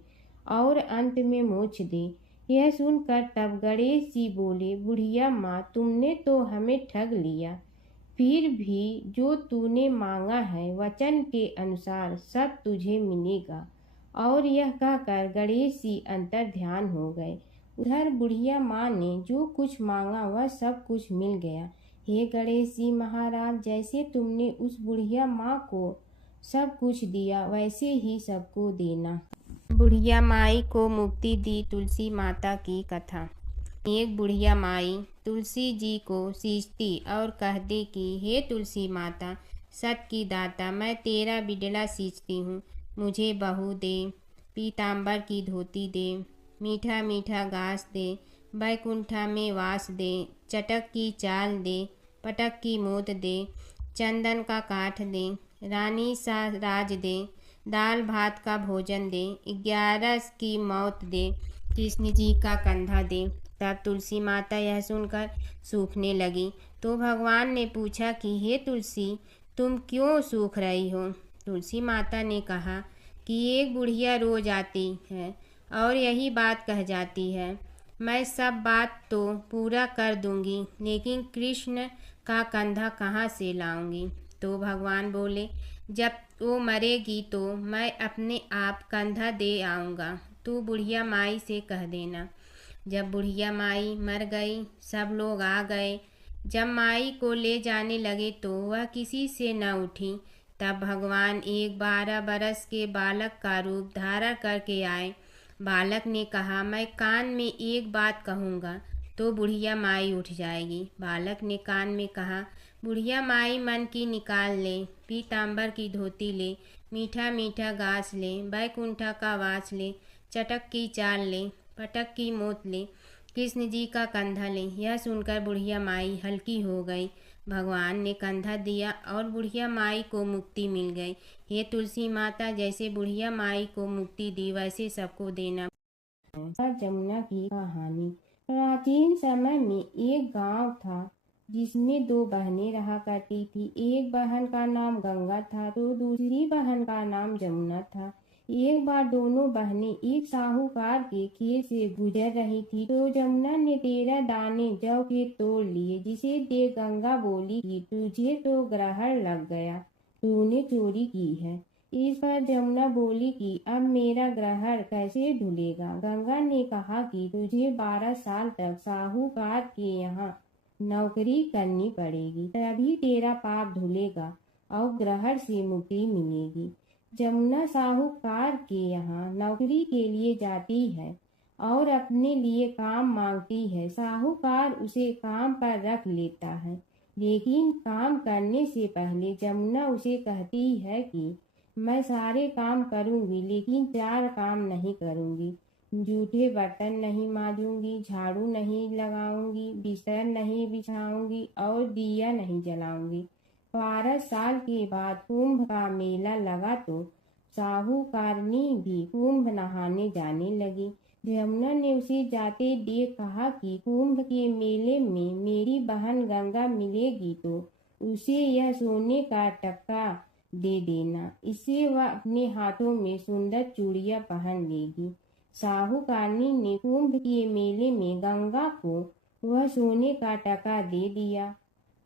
और अंत में मोक्ष दे। यह सुनकर तब गणेश जी बोले, बुढ़िया माँ, तुमने तो हमें ठग लिया, फिर भी जो तूने मांगा है वचन के अनुसार सब तुझे मिलेगा। और यह कहकर गणेश जी अंतर ध्यान हो गए। उधर बुढ़िया माँ ने जो कुछ मांगा वह सब कुछ मिल गया। हे गणेश जी महाराज, जैसे तुमने उस बुढ़िया माँ को सब कुछ दिया वैसे ही सबको देना। बुढ़िया माई को मुक्ति दी तुलसी माता की कथा। एक बुढ़िया माई तुलसी जी को सींचती और कहती कि हे तुलसी माता, सत की दाता, मैं तेरा बिडला सींचती हूँ, मुझे बहू दे, पीताम्बर की धोती दे, मीठा मीठा घास दे, बैकुंठा में वास दे, चटक की चाल दे, पटक की मोत दे, चंदन का काठ दे, रानी सा राज दे, दाल भात का भोजन दे, 11 की मौत दे, कृष्ण जी का कंधा दे। तब तुलसी माता यह सुनकर सूखने लगी तो भगवान ने पूछा कि हे तुलसी, तुम क्यों सूख रही हो? तुलसी माता ने कहा कि एक बुढ़िया रोज आती है और यही बात कह जाती है, मैं सब बात तो पूरा कर दूंगी, लेकिन कृष्ण का कंधा कहाँ से लाऊंगी? तो भगवान बोले, जब वो मरेगी तो मैं अपने आप कंधा दे आऊँगा, तू बुढ़िया माई से कह देना। जब बुढ़िया माई मर गई, सब लोग आ गए। जब माई को ले जाने लगे तो वह किसी से न उठी। तब भगवान एक 12 बरस के बालक का रूप धारण करके आए। बालक ने कहा, मैं कान में एक बात कहूँगा तो बुढ़िया माई उठ जाएगी। बालक ने कान में कहा, बुढ़िया माई मन की निकाल ले, पीताम्बर की धोती ले, मीठा मीठा घास ले, बैकुंठा का वास ले, चटक की चाल ले, पटक की मोत ले, कृष्ण जी का कंधा ले। यह सुनकर बुढ़िया माई हल्की हो गई। भगवान ने कंधा दिया और बुढ़िया माई को मुक्ति मिल गई। हे तुलसी माता, जैसे बुढ़िया माई को मुक्ति दी वैसे सबको देना। जमुना की कहानी। प्राचीन समय में एक गांव था जिसमें दो बहनें रहा करती थी। एक बहन का नाम गंगा था तो दूसरी बहन का नाम जमुना था। एक बार दोनों बहनें एक साहूकार के खेत से गुजर रही थी तो जमुना ने 13 दाने जौ के तोड़ लिए, जिसे देख गंगा बोली कि तुझे तो ग्रहण लग गया, तूने चोरी की है। इस पर जमुना बोली कि अब मेरा ग्रहण कैसे धुलेगा। गंगा ने कहा कि तुझे 12 साल तक साहूकार के यहाँ नौकरी करनी पड़ेगी, तभी तेरा पाप धुलेगा और ग्रहण से मुक्ति मिलेगी। जमुना साहूकार के यहाँ नौकरी के लिए जाती है और अपने लिए काम मांगती है। साहूकार उसे काम पर रख लेता है, लेकिन काम करने से पहले जमुना उसे कहती है कि मैं सारे काम करूंगी लेकिन 4 काम नहीं करूंगी। जूठे बर्तन नहीं मांजूंगी, झाड़ू नहीं लगाऊंगी, बिस्तर नहीं बिछाऊंगी और दिया नहीं जलाऊंगी। 12 साल के बाद कुंभ का मेला लगा तो साहूकारनी भी कुंभ नहाने जाने लगी। यमुना ने उसे जाते देख कहा कि कुंभ के मेले में मेरी बहन गंगा मिलेगी तो उसे यह सोने का टक्का दे देना, इससे वह अपने हाथों में सुंदर चूड़ियां पहन लेगी। साहूकारनी ने कुंभ के मेले में गंगा को वह सोने का टका दे दिया।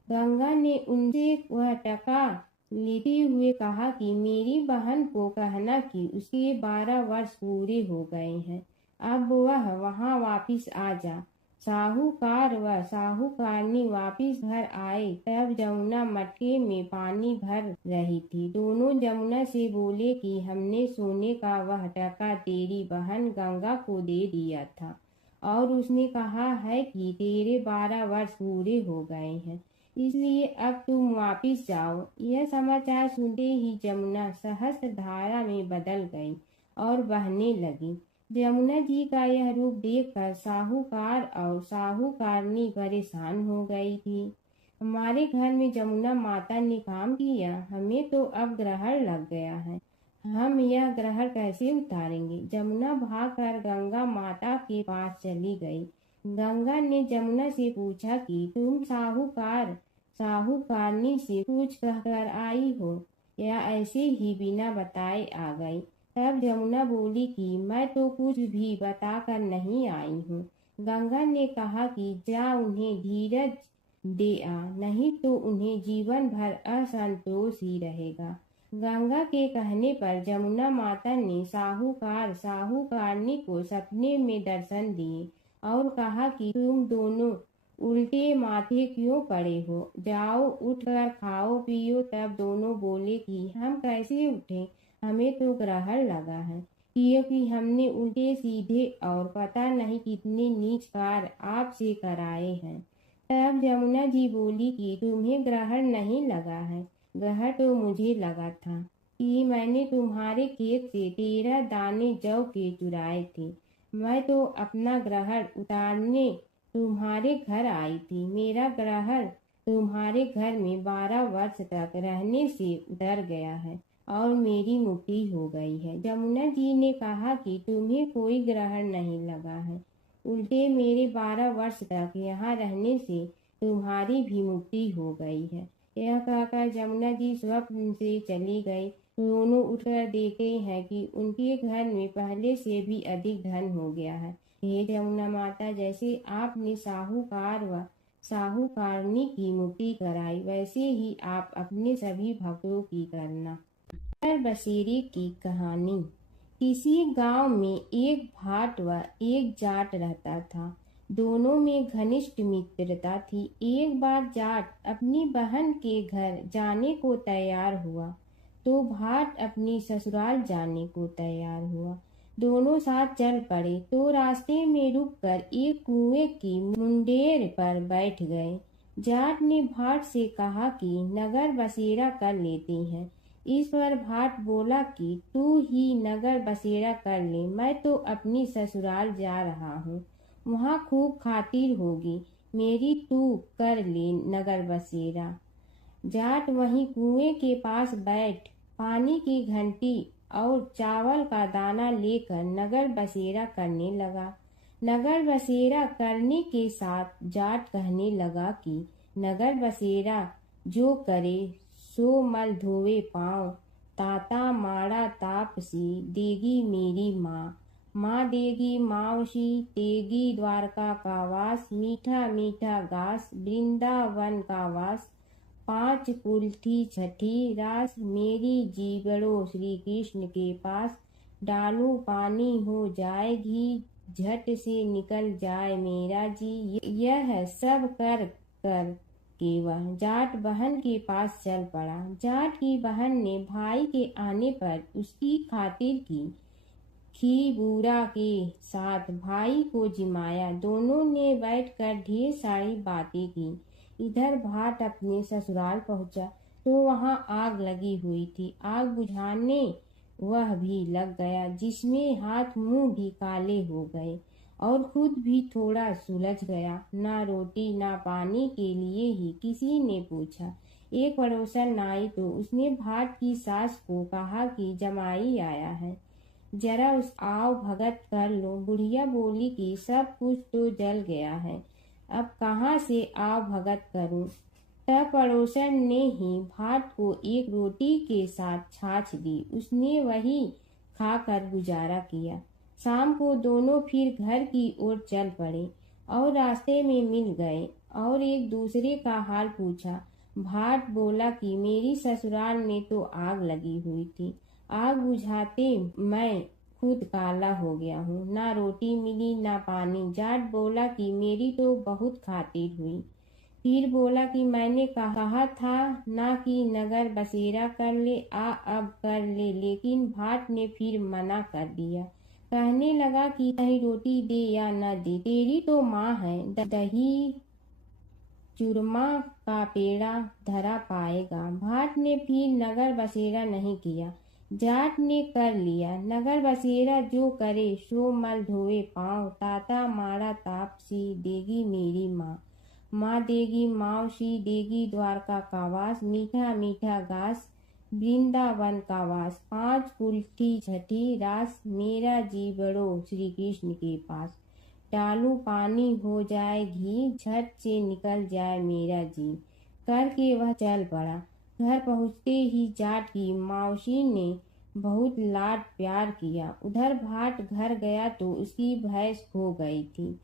गंगा ने उनसे वह टका लेते हुए कहा कि मेरी बहन को कहना कि उसके 12 वर्ष पूरे हो गए हैं, अब वह वहां वापिस आ जा। साहूकार व साहूकारनी वापिस घर आए तब जमुना मटके में पानी भर रही थी। दोनों जमुना से बोले कि हमने सोने का वह टका तेरी बहन गंगा को दे दिया था और उसने कहा है कि तेरे 12 वर्ष पूरे हो गए हैं, इसलिए अब तुम वापिस जाओ। यह समाचार सुनते ही जमुना सहस्त्र धारा में बदल गई और बहने लगी। यमुना जी का यह रूप देखकर साहूकार और साहूकारनी परेशान हो गई थी। हमारे घर में जमुना माता ने काम किया, हमें तो अब ग्रहण लग गया है, हम यह ग्रहण कैसे उतारेंगे। जमुना भागकर गंगा माता के पास चली गई। गंगा ने जमुना से पूछा कि तुम साहूकारनी से कुछ कहकर आई हो या ऐसे ही बिना बताए आ गई। तब जमुना बोली कि मैं तो कुछ भी बताकर नहीं आई हूँ। गंगा ने कहा कि जा उन्हें धीरज दे आ, नहीं तो उन्हें जीवन भर असंतोष ही रहेगा। गंगा के कहने पर जमुना माता ने साहूकारनी को सपने में दर्शन दिए और कहा कि तुम दोनों उल्टे माथे क्यों पड़े हो, जाओ उठकर खाओ पियो। तब दोनों बोले कि हम कैसे उठें, हमें तो ग्रहण लगा है, क्योंकि हमने उल्टे सीधे और पता नहीं कितने नीच कार्य आपसे कराए हैं। तब यमुना जी बोली कि तुम्हें ग्रहण नहीं लगा है, ग्रहण तो मुझे लगा था कि मैंने तुम्हारे खेत से 13 दाने जौ के चुराए थे। मैं तो अपना ग्रहण उतारने तुम्हारे घर आई थी। मेरा ग्रहण तुम्हारे घर में 12 वर्ष तक रहने से उतर गया है और मेरी मुक्ति हो गई है। यमुना जी ने कहा कि तुम्हें कोई ग्रहण नहीं लगा है, उल्टे मेरे 12 वर्ष तक यहाँ रहने से तुम्हारी भी मुक्ति हो गई है। यह कहकर यमुना जी स्वप्न से चली गई। दोनों उठकर देखते हैं कि उनके घर में पहले से भी अधिक धन हो गया है। हे यमुना माता, जैसे आपने साहूकार व साहूकारनी की मुक्ति कराई, वैसे ही आप अपने सभी भक्तों की करना। बसेरे की कहानी। किसी गांव में एक भाट व एक जाट रहता था। दोनों में घनिष्ठ मित्रता थी। एक बार जाट अपनी बहन के घर जाने को तैयार हुआ तो भाट अपनी ससुराल जाने को तैयार हुआ। दोनों साथ चल पड़े तो रास्ते में रुककर एक कुएं की मुंडेर पर बैठ गए। जाट ने भाट से कहा कि नगर बसेरा कर लेते हैं, इस पर भाट बोला कि तू ही नगर बसेरा कर ले, मैं तो अपनी ससुराल जा रहा हूँ, वहाँ खूब खातिर होगी मेरी, तू कर ले नगर बसेरा। जाट वहीं कुएं के पास बैठ पानी की घंटी और चावल का दाना लेकर नगर बसेरा करने लगा। नगर बसेरा करने के साथ जाट कहने लगा कि नगर बसेरा जो करे सो मल धोवे पाँव, ताता माड़ा तापसी देगी मेरी माँ, माँ देगी मावशी तेगी द्वारका का वास, मीठा मीठा घास वृंदावन का वास, पांच कुल्ठी छठी रास मेरी जीवड़ो श्री कृष्ण के पास, डालू पानी हो जाए घी झट से निकल जाए मेरा जी। यह सब कर कर के वह जाट बहन के पास चल पड़ा। जाट की बहन ने भाई के आने पर उसकी खातिर की खी बूढ़ा के साथ भाई को जिमाया। दोनों ने बैठकर ढेर सारी बातें की। इधर भाट अपने ससुराल पहुंचा तो वहां आग लगी हुई थी। आग बुझाने वह भी लग गया, जिसमें हाथ मुंह भी काले हो गए और खुद भी थोड़ा सुलझ गया। ना रोटी ना पानी के लिए ही किसी ने पूछा। एक पड़ोसन आई तो उसने भाट की सास को कहा कि जमाई आया है, जरा उस आओ भगत कर लो। बुढ़िया बोली कि सब कुछ तो जल गया है, अब कहाँ से आओ भगत करूं। तब पड़ोसन ने ही भाट को एक रोटी के साथ छाछ दी। उसने वही खाकर गुजारा किया। शाम को दोनों फिर घर की ओर चल पड़े और रास्ते में मिल गए और एक दूसरे का हाल पूछा। भाट बोला कि मेरी ससुराल में तो आग लगी हुई थी, आग बुझाते मैं खुद काला हो गया हूँ, ना रोटी मिली ना पानी। जाट बोला कि मेरी तो बहुत खातिर हुई। फिर बोला कि मैंने कहा था ना कि नगर बसेरा कर ले, आ अब कर ले, लेकिन भाट ने फिर मना कर दिया। कहने लगा कि चाहे रोटी दे या न दे, तेरी तो माँ है, दही चूरमा का पेड़ा धरा पाएगा। भाट ने फिर नगर बसेरा नहीं किया, जाट ने कर लिया। नगर बसेरा जो करे सो मल धोवे पाँव, ताता माड़ा तापसी देगी मेरी माँ, माँ देगी मावशी देगी द्वारका का वास, मीठा मीठा घास वृंदावन का वास, पांच कुल्ठी छठी रास मेरा जीवड़ो श्री कृष्ण के पास, डालू पानी हो जाए घी झट से निकल जाए मेरा जी। करके वह चल पड़ा। घर पहुँचते ही जाट की मावशी ने बहुत लाड प्यार किया। उधर भाट घर गया तो उसकी भैंस खो गई थी।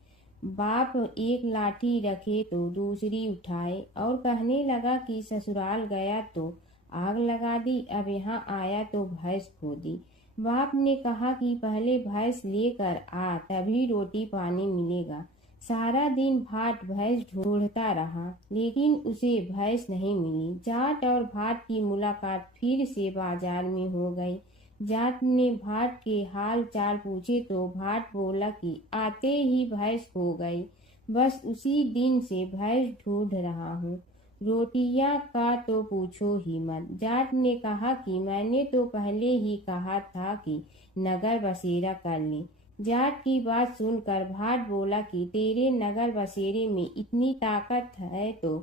बाप एक लाठी रखे तो दूसरी उठाए और कहने लगा कि ससुराल गया तो आग लगा दी, अब यहाँ आया तो भैंस खो दी। बाप ने कहा कि पहले भैंस लेकर आ, तभी रोटी पानी मिलेगा। सारा दिन भाट भैंस ढूंढता रहा, लेकिन उसे भैंस नहीं मिली। जाट और भाट की मुलाकात फिर से बाजार में हो गई। जाट ने भाट के हाल चाल पूछे तो भाट बोला कि आते ही भैंस खो गई, बस उसी दिन से भैंस ढूंढ रहा हूँ। रोटियां का तो पूछो ही मत। जाट ने कहा कि मैंने तो पहले ही कहा था कि नगर बसेरा कर ले। जाट की बात सुनकर भाट बोला कि तेरे नगर बसेरे में इतनी ताकत है तो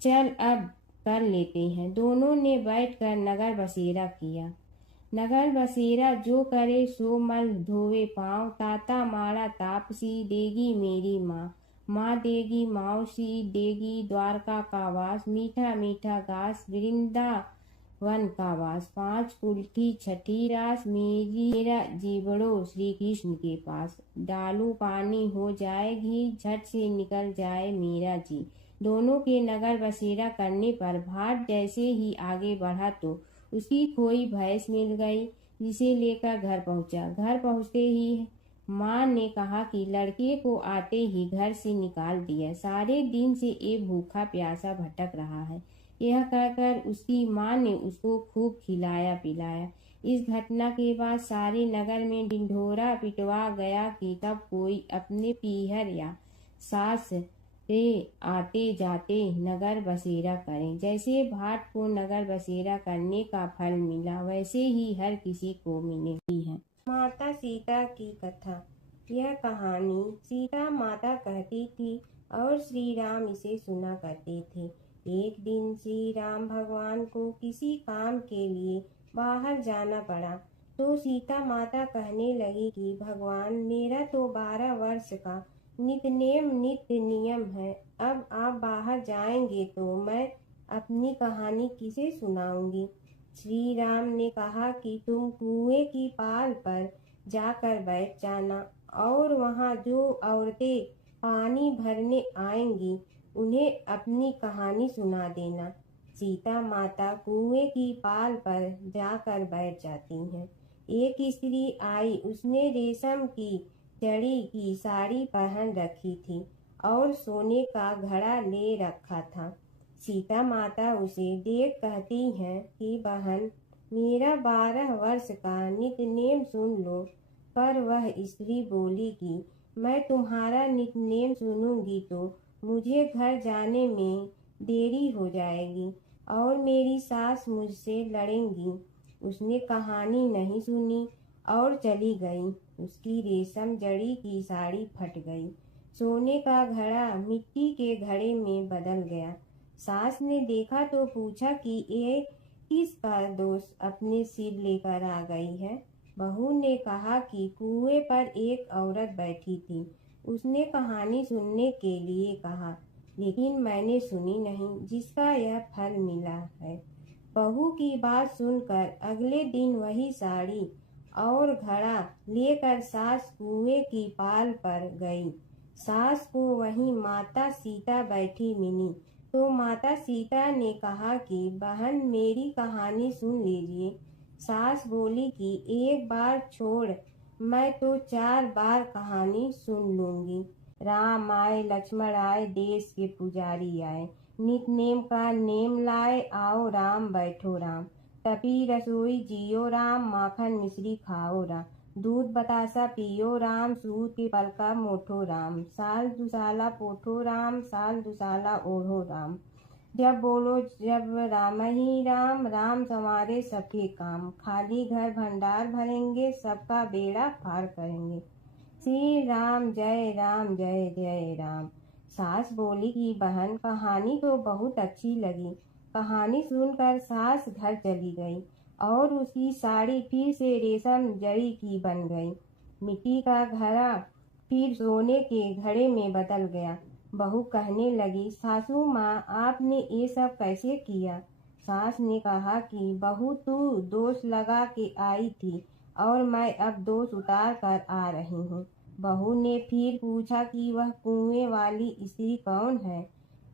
चल अब कर लेते हैं। दोनों ने बैठकर नगर बसेरा किया। नगर बसेरा जो करे सो मल धोवे पाँव, ताता माड़ा तापसी देगी मेरी माँ, माँ देगी मावशी देगी द्वारका का वास, मीठा मीठा घास वृंदावन का वास, पांच कुल्ठी छठी रास मेरा जीवड़ो श्री कृष्ण के पास, डालू पानी हो जाए घी झट से निकल जाए मेरा जी। दोनों के नगर बसेरा करने पर भाट जैसे ही आगे बढ़ा तो उसकी खोई भैंस मिल गई, जिसे लेकर घर पहुंचा। घर पहुंचते ही माँ ने कहा कि लड़के को आते ही घर से निकाल दिया, सारे दिन से ये भूखा प्यासा भटक रहा है। यह कहकर उसकी माँ ने उसको खूब खिलाया पिलाया। इस घटना के बाद सारे नगर में ढिंढोरा पिटवा गया कि तब कोई अपने पीहर या सास से आते जाते नगर बसेरा करें। जैसे भाट को नगर बसेरा करने का फल मिला, वैसे ही हर किसी को मिलेगी है। माता सीता की कथा। यह कहानी सीता माता कहती थी और श्री राम इसे सुना करते थे। एक दिन श्री राम भगवान को किसी काम के लिए बाहर जाना पड़ा, तो सीता माता कहने लगी कि भगवान, मेरा तो 12 वर्ष का नित्य नियम है। अब आप बाहर जाएंगे तो मैं अपनी कहानी किसे सुनाऊंगी। श्री राम ने कहा कि तुम कुएं की पाल पर जाकर बैठ जाना और वहां जो औरतें पानी भरने आएंगी उन्हें अपनी कहानी सुना देना। सीता माता कुएं की पाल पर जाकर बैठ जाती हैं। एक स्त्री आई, उसने रेशम की जड़ी की साड़ी पहन रखी थी और सोने का घड़ा ले रखा था। सीता माता उसे देख कहती हैं कि बहन, मेरा 12 वर्ष का नित्य नेम सुन लो। पर वह स्त्री बोली कि मैं तुम्हारा नित्य नेम सुनूंगी तो मुझे घर जाने में देरी हो जाएगी और मेरी सास मुझसे लड़ेंगी। उसने कहानी नहीं सुनी और चली गई। उसकी रेशम जड़ी की साड़ी फट गई, सोने का घड़ा मिट्टी के घड़े में बदल गया। सास ने देखा तो पूछा कि ये किसका दोष अपने सिर लेकर आ गई है। बहू ने कहा कि कुएं पर एक औरत बैठी थी, उसने कहानी सुनने के लिए कहा, लेकिन मैंने सुनी नहीं, जिसका यह फल मिला है। बहू की बात सुनकर अगले दिन वही साड़ी और घड़ा लेकर सास कुएं की पाल पर गई। सास को वहीं माता सीता बैठी मिली, तो माता सीता ने कहा कि बहन, मेरी कहानी सुन लीजिए। सास बोली कि एक बार छोड़, मैं तो 4 बार कहानी सुन लूंगी। राम आए, लक्ष्मण आए, देश के पुजारी आए, नित नेम का नेम लाए, आओ राम बैठो राम। तपी रसोई जियो राम, माखन मिश्री खाओ राम। दूध बतासा पियो राम, सूत के पलका मोठो राम। साल दुसाला पोठो राम, साल दुसाला ओढ़ो राम। जब बोलो जब राम ही राम, राम संवारे सबके काम। खाली घर भंडार भरेंगे, सबका बेड़ा पार करेंगे। श्री राम जय राम जय जय राम। सास बोली कि बहन, कहानी तो बहुत अच्छी लगी। कहानी सुनकर सास घर चली गई और उसकी साड़ी फिर से रेशम जड़ी की बन गई। मिट्टी का घड़ा फिर सोने के घड़े में बदल गया। बहू कहने लगी, सासू माँ, आपने ये सब कैसे किया। सास ने कहा कि बहू, तू दोष लगा के आई थी और मैं अब दोष उतार कर आ रही हूँ। बहू ने फिर पूछा कि वह कुएं वाली स्त्री कौन है।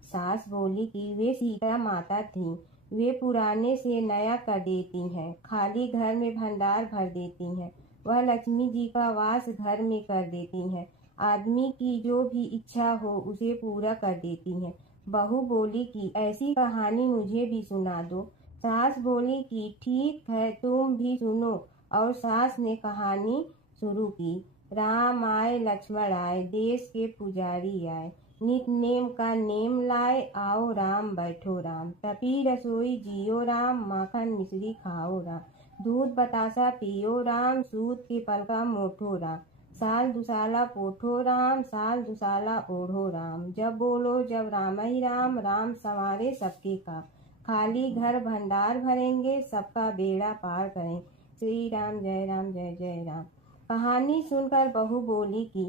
सास बोली कि वे सीता माता थी। वे पुराने से नया कर देती हैं, खाली घर में भंडार भर देती हैं। वह लक्ष्मी जी का वास घर में कर देती हैं। आदमी की जो भी इच्छा हो उसे पूरा कर देती हैं। बहू बोली कि ऐसी कहानी मुझे भी सुना दो। सास बोली कि ठीक है, तुम भी सुनो। और सास ने कहानी शुरू की। राम आए, लक्ष्मण आए, देश के पुजारी आए, नित नेम का नेम लाए, आओ राम बैठो राम। तपी रसोई जियो राम, माखन मिश्री खाओ राम। दूध बतासा पियो राम, सूत के पलका मोठो राम। साल दुसाला पोठो राम, साल दुसाला ओढ़ो राम। जब बोलो जब राम ही राम, राम संवारे सबके काम। खाली घर भंडार भरेंगे, सबका बेड़ा पार करें। श्री राम जय जय राम। कहानी सुनकर बहू बोली कि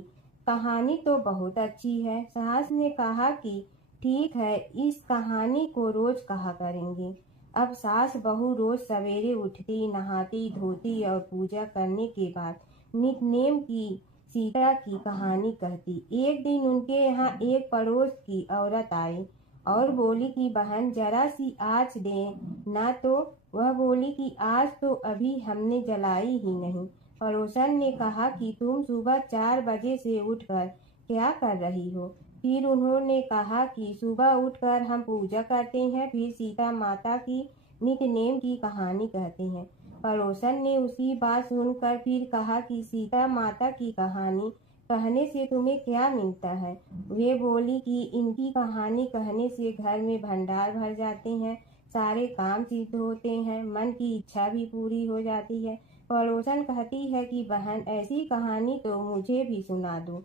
कहानी तो बहुत अच्छी है। सास ने कहा कि ठीक है, इस कहानी को रोज कहा करेंगे। अब सास बहू रोज सवेरे उठती, नहाती धोती और पूजा करने के बाद नित नेम की सीता की कहानी कहती। एक दिन उनके यहाँ एक पड़ोस की औरत आई और बोली कि बहन, जरा सी आँच दे ना। तो वह बोली कि आज तो अभी हमने जलाई ही नहीं। पड़ोसन ने कहा कि तुम सुबह 4 बजे से उठकर क्या कर रही हो। फिर उन्होंने कहा कि सुबह उठकर हम पूजा करते हैं, फिर सीता माता की नित्य नेम की कहानी कहते हैं। पड़ोसन ने उसकी बात सुनकर फिर कहा कि सीता माता की कहानी कहने से तुम्हें क्या मिलता है? वे बोली कि इनकी कहानी कहने से घर में भंडार भर जाते हैं, सारे काम सिद्ध होते हैं, मन की इच्छा भी पूरी हो जाती है। पड़ोसन कहती है कि बहन, ऐसी कहानी तो मुझे भी सुना दो।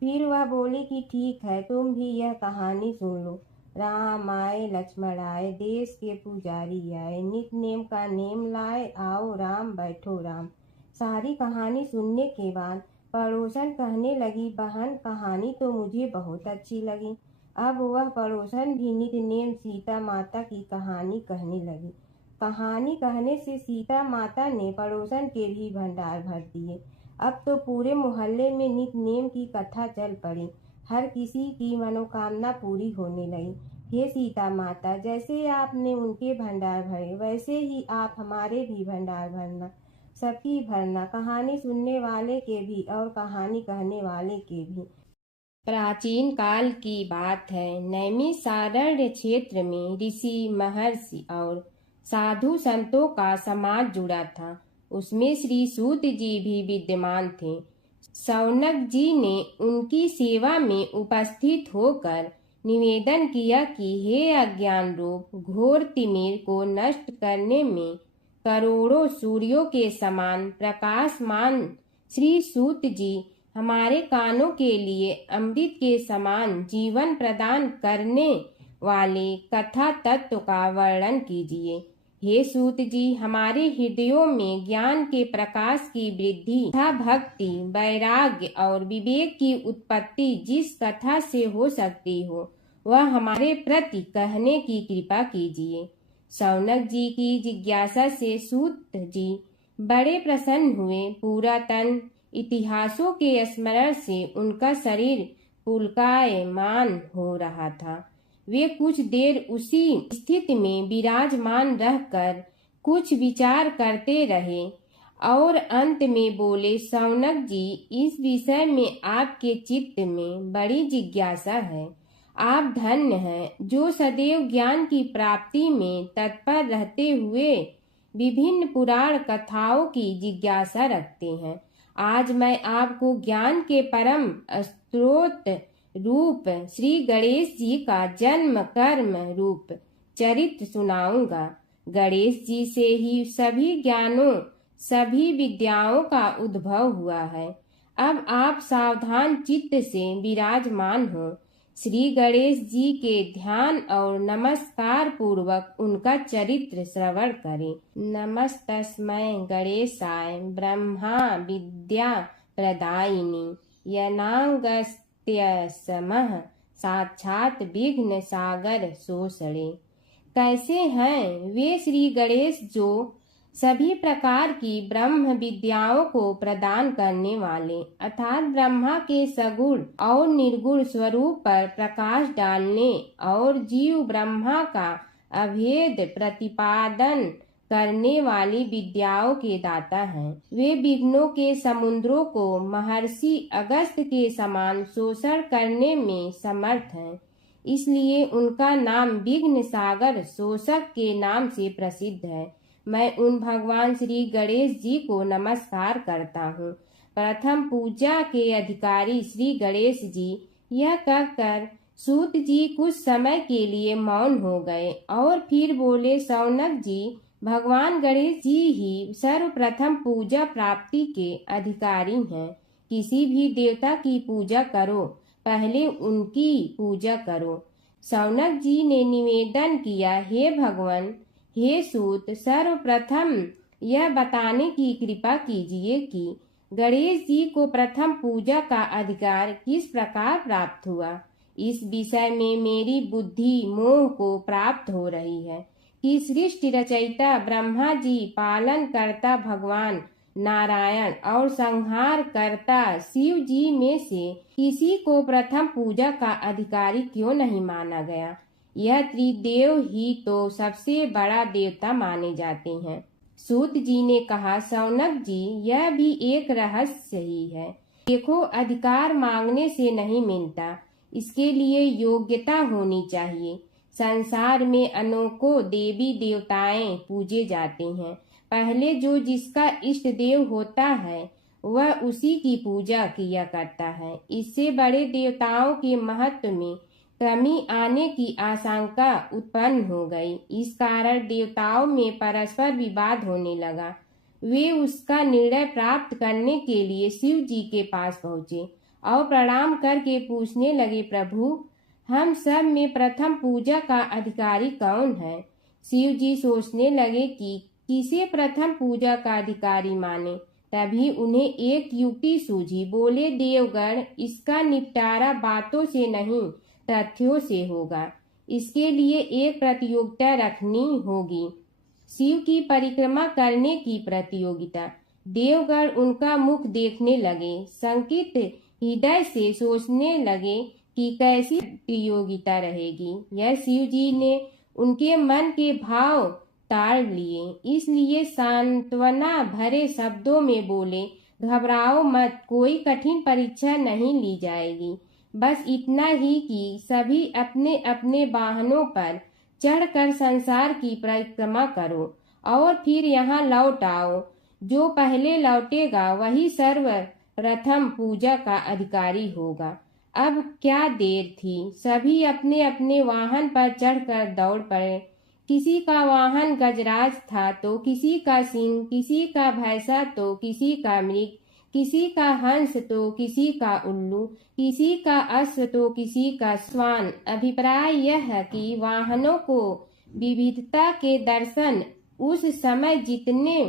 फिर वह बोली कि ठीक है, तुम भी यह कहानी सुन लो। राम आए लक्ष्मण आए, देश के पुजारी आए, नित नेम का नेम लाए, आओ राम बैठो राम। सारी कहानी सुनने के बाद पड़ोसन कहने लगी, बहन कहानी तो मुझे बहुत अच्छी लगी। अब वह पड़ोसन भी नित नेम सीता माता की कहानी कहने लगी। कहानी कहने से सीता माता ने पड़ोसन के भी भंडार भर दिए। अब तो पूरे मोहल्ले में नित नेम की कथा चल पड़ी। हर किसी की मनोकामना पूरी होने लगी। हे सीता माता, जैसे आपने उनके भंडार भरे, वैसे ही आप हमारे भी भंडार भरना, सबकी भरना, कहानी सुनने वाले के भी और कहानी कहने वाले के भी। प्राचीन काल की बात है। नैमिषारण्य क्षेत्र में ऋषि, महर्षि और साधु संतों का समाज जुड़ा था। उसमें श्री सूत जी भी विद्यमान थे। शौनक जी ने उनकी सेवा में उपस्थित होकर निवेदन किया कि हे अज्ञान रूप घोर तिमिर को नष्ट करने में करोड़ों सूर्यों के समान प्रकाशमान श्री सूत जी, हमारे कानों के लिए अमृत के समान जीवन प्रदान करने वाले कथा तत्व का वर्णन कीजिए। हे सूत जी, हमारे हृदयों में ज्ञान के प्रकाश की वृद्धि तथा भक्ति, वैराग्य और विवेक की उत्पत्ति जिस कथा से हो सकती हो, वह हमारे प्रति कहने की कृपा कीजिए। शौनक जी की जिज्ञासा से सूत जी बड़े प्रसन्न हुए। पुरातन इतिहासों के स्मरण से उनका शरीर पुलकायमान हो रहा था। वे कुछ देर उसी स्थिति में विराजमान रहकर कुछ विचार करते रहे और अंत में बोले, शौनक जी, इस विषय में आपके चित्त में बड़ी जिज्ञासा है। आप धन्य हैं जो सदैव ज्ञान की प्राप्ति में तत्पर रहते हुए विभिन्न पुराण कथाओं की जिज्ञासा रखते हैं। आज मैं आपको ज्ञान के परम स्रोत रूप श्री गणेश जी का जन्म कर्म रूप चरित्र सुनाऊंगा। गणेश जी से ही सभी ज्ञानों, सभी विद्याओं का उद्भव हुआ है। अब आप सावधान चित्त से विराजमान हो। श्री गणेश जी के ध्यान और नमस्कार पूर्वक उनका चरित्र श्रवण करें। नमस्तस्मै गणेशाय ब्रह्मा विद्या प्रदायिनी यनागस्त्यसमः साक्षात विघ्न सागर सोषणे। कैसे हैं वे श्री गणेश जो सभी प्रकार की ब्रह्म विद्याओं को प्रदान करने वाले, अर्थात ब्रह्मा के सगुण और निर्गुण स्वरूप पर प्रकाश डालने और जीव ब्रह्मा का अभेद प्रतिपादन करने वाली विद्याओं के दाता हैं। वे विघ्नों के समुद्रों को महर्षि अगस्त्य के समान शोषण करने में समर्थ हैं। इसलिए उनका नाम विघ्न सागर शोषक के नाम से प्रसिद्ध है। मैं उन भगवान श्री गणेश जी को नमस्कार करता हूँ। प्रथम पूजा के अधिकारी श्री गणेश जी, यह कहकर सूत जी कुछ समय के लिए मौन हो गए और फिर बोले, शौनक जी, भगवान गणेश जी ही सर्वप्रथम पूजा प्राप्ति के अधिकारी हैं। किसी भी देवता की पूजा करो, पहले उनकी पूजा करो। शौनक जी ने निवेदन किया, हे भगवान, हे सूत, सर्वप्रथम यह बताने की कृपा कीजिए कि गणेश जी को प्रथम पूजा का अधिकार किस प्रकार प्राप्त हुआ। इस विषय में मेरी बुद्धि मोह को प्राप्त हो रही है कि सृष्टि रचयिता ब्रह्मा जी, पालन करता भगवान नारायण और संहार करता शिव जी में से किसी को प्रथम पूजा का अधिकारी क्यों नहीं माना गया। यह त्रिदेव ही तो सबसे बड़ा देवता माने जाते हैं। सूत जी ने कहा, शौनक जी, यह भी एक रहस्य ही है। देखो, अधिकार मांगने से नहीं मिलता, इसके लिए योग्यता होनी चाहिए। संसार में अनेकों देवी देवताएं पूजे जाते हैं। पहले जो जिसका इष्ट देव होता है वह उसी की पूजा किया करता है। इससे बड़े देवताओं के महत्व में कमी आने की आशंका उत्पन्न हो गई। इस कारण देवताओं में परस्पर विवाद होने लगा। वे उसका निर्णय प्राप्त करने के लिए शिव जी के पास पहुंचे और प्रणाम करके पूछने लगे, प्रभु, हम सब में प्रथम पूजा का अधिकारी कौन है? शिव जी सोचने लगे कि किसे प्रथम पूजा का अधिकारी माने। तभी उन्हें एक युक्ति सूझी। बोले, देवगण, इसका निपटारा बातों से नहीं तथ्यों से होगा। इसके लिए एक प्रतियोगिता रखनी होगी। शिव की परिक्रमा करने की प्रतियोगिता। देवगण उनका मुख देखने लगे, शंकित हृदय से सोचने लगे कि कैसी प्रतियोगिता रहेगी। यह शिव जी ने उनके मन के भाव ताड़ लिए, इसलिए सांत्वना भरे शब्दों में बोले, घबराओ मत, कोई कठिन परीक्षा नहीं ली जाएगी। बस इतना ही कि सभी अपने अपने वाहनों पर चढ़कर संसार की परिक्रमा करो और फिर यहाँ लौट आओ। जो पहले लौटेगा वही सर्वप्रथम पूजा का अधिकारी होगा। अब क्या देर थी। सभी अपने अपने वाहन पर चढ़कर दौड़ पड़े। किसी का वाहन गजराज था तो किसी का सिंह, किसी का भैंसा तो किसी का मृग, किसी का हंस तो किसी का उल्लू, किसी का अश्व तो किसी का श्वान। अभिप्राय यह है कि वाहनों को विविधता के दर्शन उस समय जितने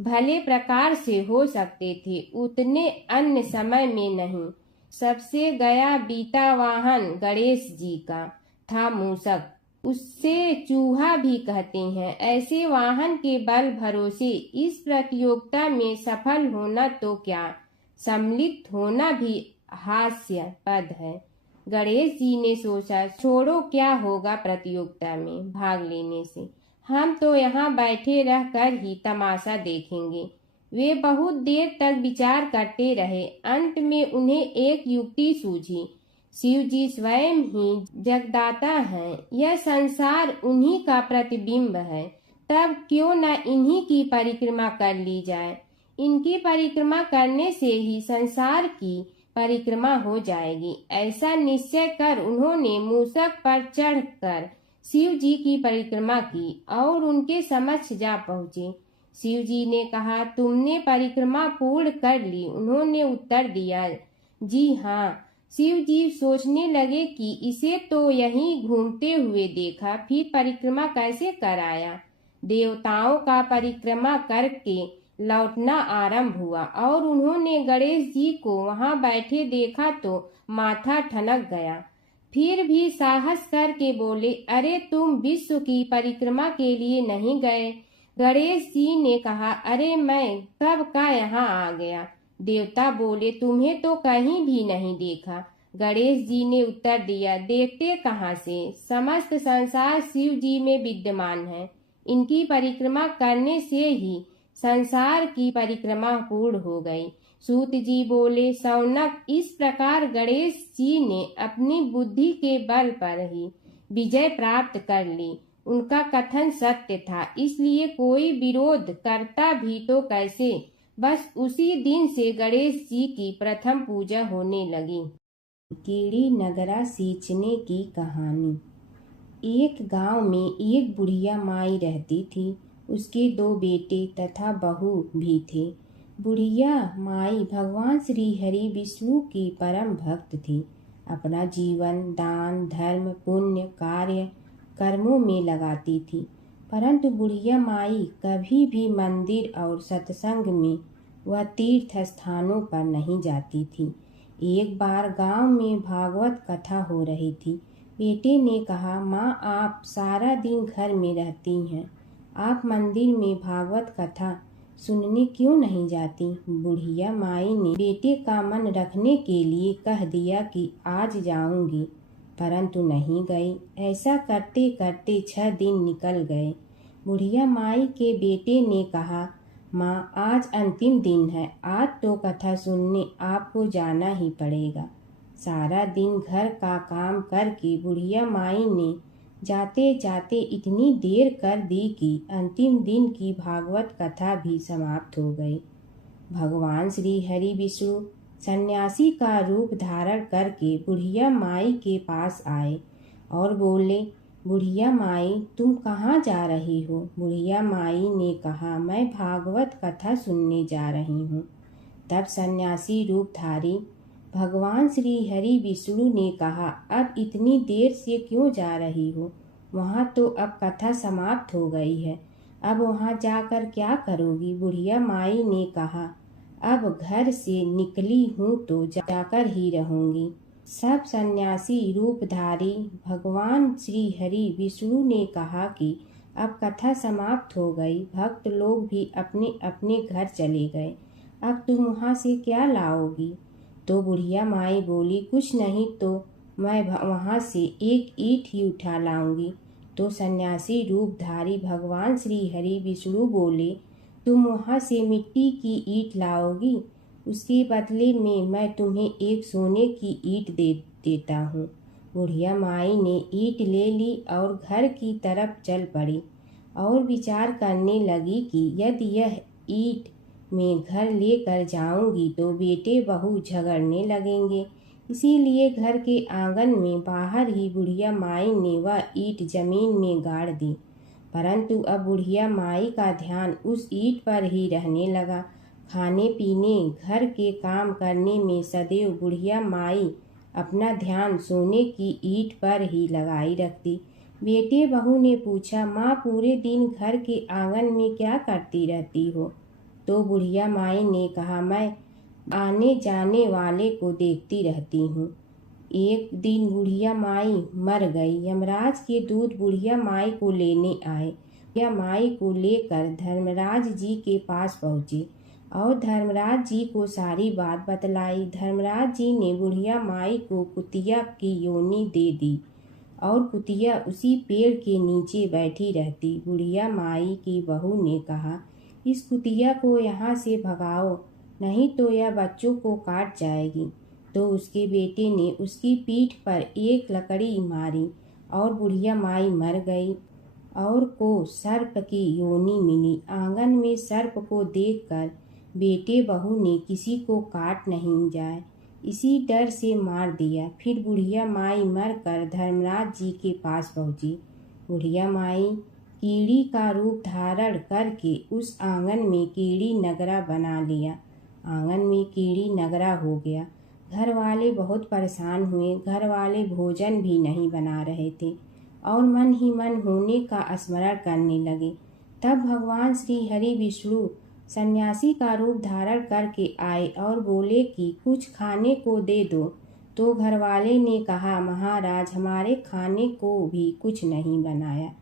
भले प्रकार से हो सकते थे उतने अन्य समय में नहीं। सबसे गया बीता वाहन गणेश जी का था मूषक, उससे चूहा भी कहते हैं। ऐसे वाहन के बल भरोसे इस प्रतियोगिता में सफल होना तो क्या, सम्मिलित होना भी हास्यास्पद है। गणेश जी ने सोचा, छोड़ो, क्या होगा प्रतियोगिता में भाग लेने से, हम तो यहाँ बैठे रहकर ही तमाशा देखेंगे। वे बहुत देर तक विचार करते रहे। अंत में उन्हें एक युक्ति सूझी। शिव जी स्वयं ही जगदाता हैं, यह संसार उन्हीं का प्रतिबिंब है, तब क्यों न इन्हीं की परिक्रमा कर ली जाए। इनकी परिक्रमा करने से ही संसार की परिक्रमा हो जाएगी। ऐसा निश्चय कर उन्होंने मूषक पर चढ़कर शिव जी की परिक्रमा की और उनके समक्ष जा पहुँचे। शिव जी ने कहा, तुमने परिक्रमा पूर्ण कर ली? उन्होंने उत्तर दिया, जी हाँ। शिव जी सोचने लगे कि इसे तो यहीं घूमते हुए देखा, फिर परिक्रमा कैसे कराया। देवताओं का परिक्रमा करके लौटना आरंभ हुआ और उन्होंने गणेश जी को वहां बैठे देखा तो माथा ठनक गया। फिर भी साहस करके बोले, अरे तुम विश्व की परिक्रमा के लिए नहीं गए? गणेश जी ने कहा, अरे मैं कब का यहाँ आ गया। देवता बोले, तुम्हें तो कहीं भी नहीं देखा। गणेश जी ने उत्तर दिया, देखते कहाँ से, समस्त संसार शिव जी में विद्यमान है। इनकी परिक्रमा करने से ही संसार की परिक्रमा पूर्ण हो गई। सूत जी बोले, शौनक, इस प्रकार गणेश जी ने अपनी बुद्धि के बल पर ही विजय प्राप्त कर ली। उनका कथन सत्य था, इसलिए कोई विरोध करता भी तो कैसे। बस उसी दिन से गणेश जी की प्रथम पूजा होने लगी। कीड़ी नगरा सींचने की कहानी। एक गांव में एक बुढ़िया माई रहती थी। उसके 2 बेटे तथा बहू भी थे। बुढ़िया माई भगवान श्री हरि विष्णु की परम भक्त थी। अपना जीवन दान धर्म पुण्य कार्य कर्मों में लगाती थी, परंतु बुढ़िया माई कभी भी मंदिर और सत्संग में व तीर्थ स्थानों पर नहीं जाती थी। एक बार गांव में भागवत कथा हो रही थी। बेटे ने कहा, माँ, आप सारा दिन घर में रहती हैं, आप मंदिर में भागवत कथा सुनने क्यों नहीं जाती? बुढ़िया माई ने बेटे का मन रखने के लिए कह दिया कि आज जाऊंगी, परंतु नहीं गई। ऐसा करते करते 6 दिन निकल गए। बुढ़िया माई के बेटे ने कहा, माँ, आज अंतिम दिन है, आज तो कथा सुनने आपको जाना ही पड़ेगा। सारा दिन घर का काम करके बुढ़िया माई ने जाते जाते इतनी देर कर दी कि अंतिम दिन की भागवत कथा भी समाप्त हो गई। भगवान श्री हरि विष्णु सन्यासी का रूप धारण करके बुढ़िया माई के पास आए और बोले, बुढ़िया माई तुम कहाँ जा रही हो? बुढ़िया माई ने कहा, मैं भागवत कथा सुनने जा रही हूँ। तब सन्यासी रूपधारी भगवान श्री हरि विष्णु ने कहा, अब इतनी देर से क्यों जा रही हो? वहाँ तो अब कथा समाप्त हो गई है, अब वहाँ जाकर क्या करोगी? बुढ़िया माई ने कहा, अब घर से निकली हूँ तो जाकर ही रहूंगी। सब सन्यासी रूपधारी भगवान श्री हरि विष्णु ने कहा कि अब कथा समाप्त हो गई, भक्त लोग भी अपने अपने घर चले गए, अब तुम वहाँ से क्या लाओगी? तो बुढ़िया माई बोली, कुछ नहीं तो मैं वहाँ से एक ईंट ही उठा लाऊंगी। तो सन्यासी रूपधारी भगवान श्री हरि विष्णु बोले, तुम वहाँ से मिट्टी की ईंट लाओगी, उसके बदले में मैं तुम्हें एक सोने की ईंट देता हूँ। बुढ़िया माई ने ईंट ले ली और घर की तरफ चल पड़ी और विचार करने लगी कि यदि यह ईंट मैं घर लेकर जाऊंगी तो बेटे बहू झगड़ने लगेंगे, इसीलिए घर के आंगन में बाहर ही बुढ़िया माई ने वह ईंट जमीन में गाड़ दी। परंतु अब बुढ़िया माई का ध्यान उस ईंट पर ही रहने लगा। खाने पीने घर के काम करने में सदैव बुढ़िया माई अपना ध्यान सोने की ईंट पर ही लगाई रखती। बेटे बहू ने पूछा, माँ पूरे दिन घर के आंगन में क्या करती रहती हो? तो बुढ़िया माई ने कहा, मैं आने जाने वाले को देखती रहती हूँ। एक दिन बुढ़िया माई मर गई। यमराज के दूत बुढ़िया माई को लेने आए। बुढ़िया माई को लेकर धर्मराज जी के पास पहुँचे और धर्मराज जी को सारी बात बतलाई। धर्मराज जी ने बुढ़िया माई को कुतिया की योनि दे दी और कुतिया उसी पेड़ के नीचे बैठी रहती। बुढ़िया माई की बहू ने कहा, इस कुतिया को यहाँ से भगाओ, नहीं तो यह बच्चों को काट जाएगी। तो उसके बेटे ने उसकी पीठ पर एक लकड़ी मारी और बुढ़िया माई मर गई और को सर्प की योनि मिली। आंगन में सर्प को देखकर बेटे बहू ने किसी को काट नहीं जाए इसी डर से मार दिया। फिर बुढ़िया माई मरकर धर्मराज जी के पास पहुंची। बुढ़िया माई कीड़ी का रूप धारण करके उस आंगन में कीड़ी नगरा बना लिया। आंगन में कीड़ी नगरा हो गया। घर वाले बहुत परेशान हुए। घर वाले भोजन भी नहीं बना रहे थे और मन ही मन होने का स्मरण करने लगे। तब भगवान श्री हरि विष्णु सन्यासी का रूप धारण करके आए और बोले कि कुछ खाने को दे दो। तो घरवाले ने कहा, महाराज हमारे खाने को भी कुछ नहीं बनाया,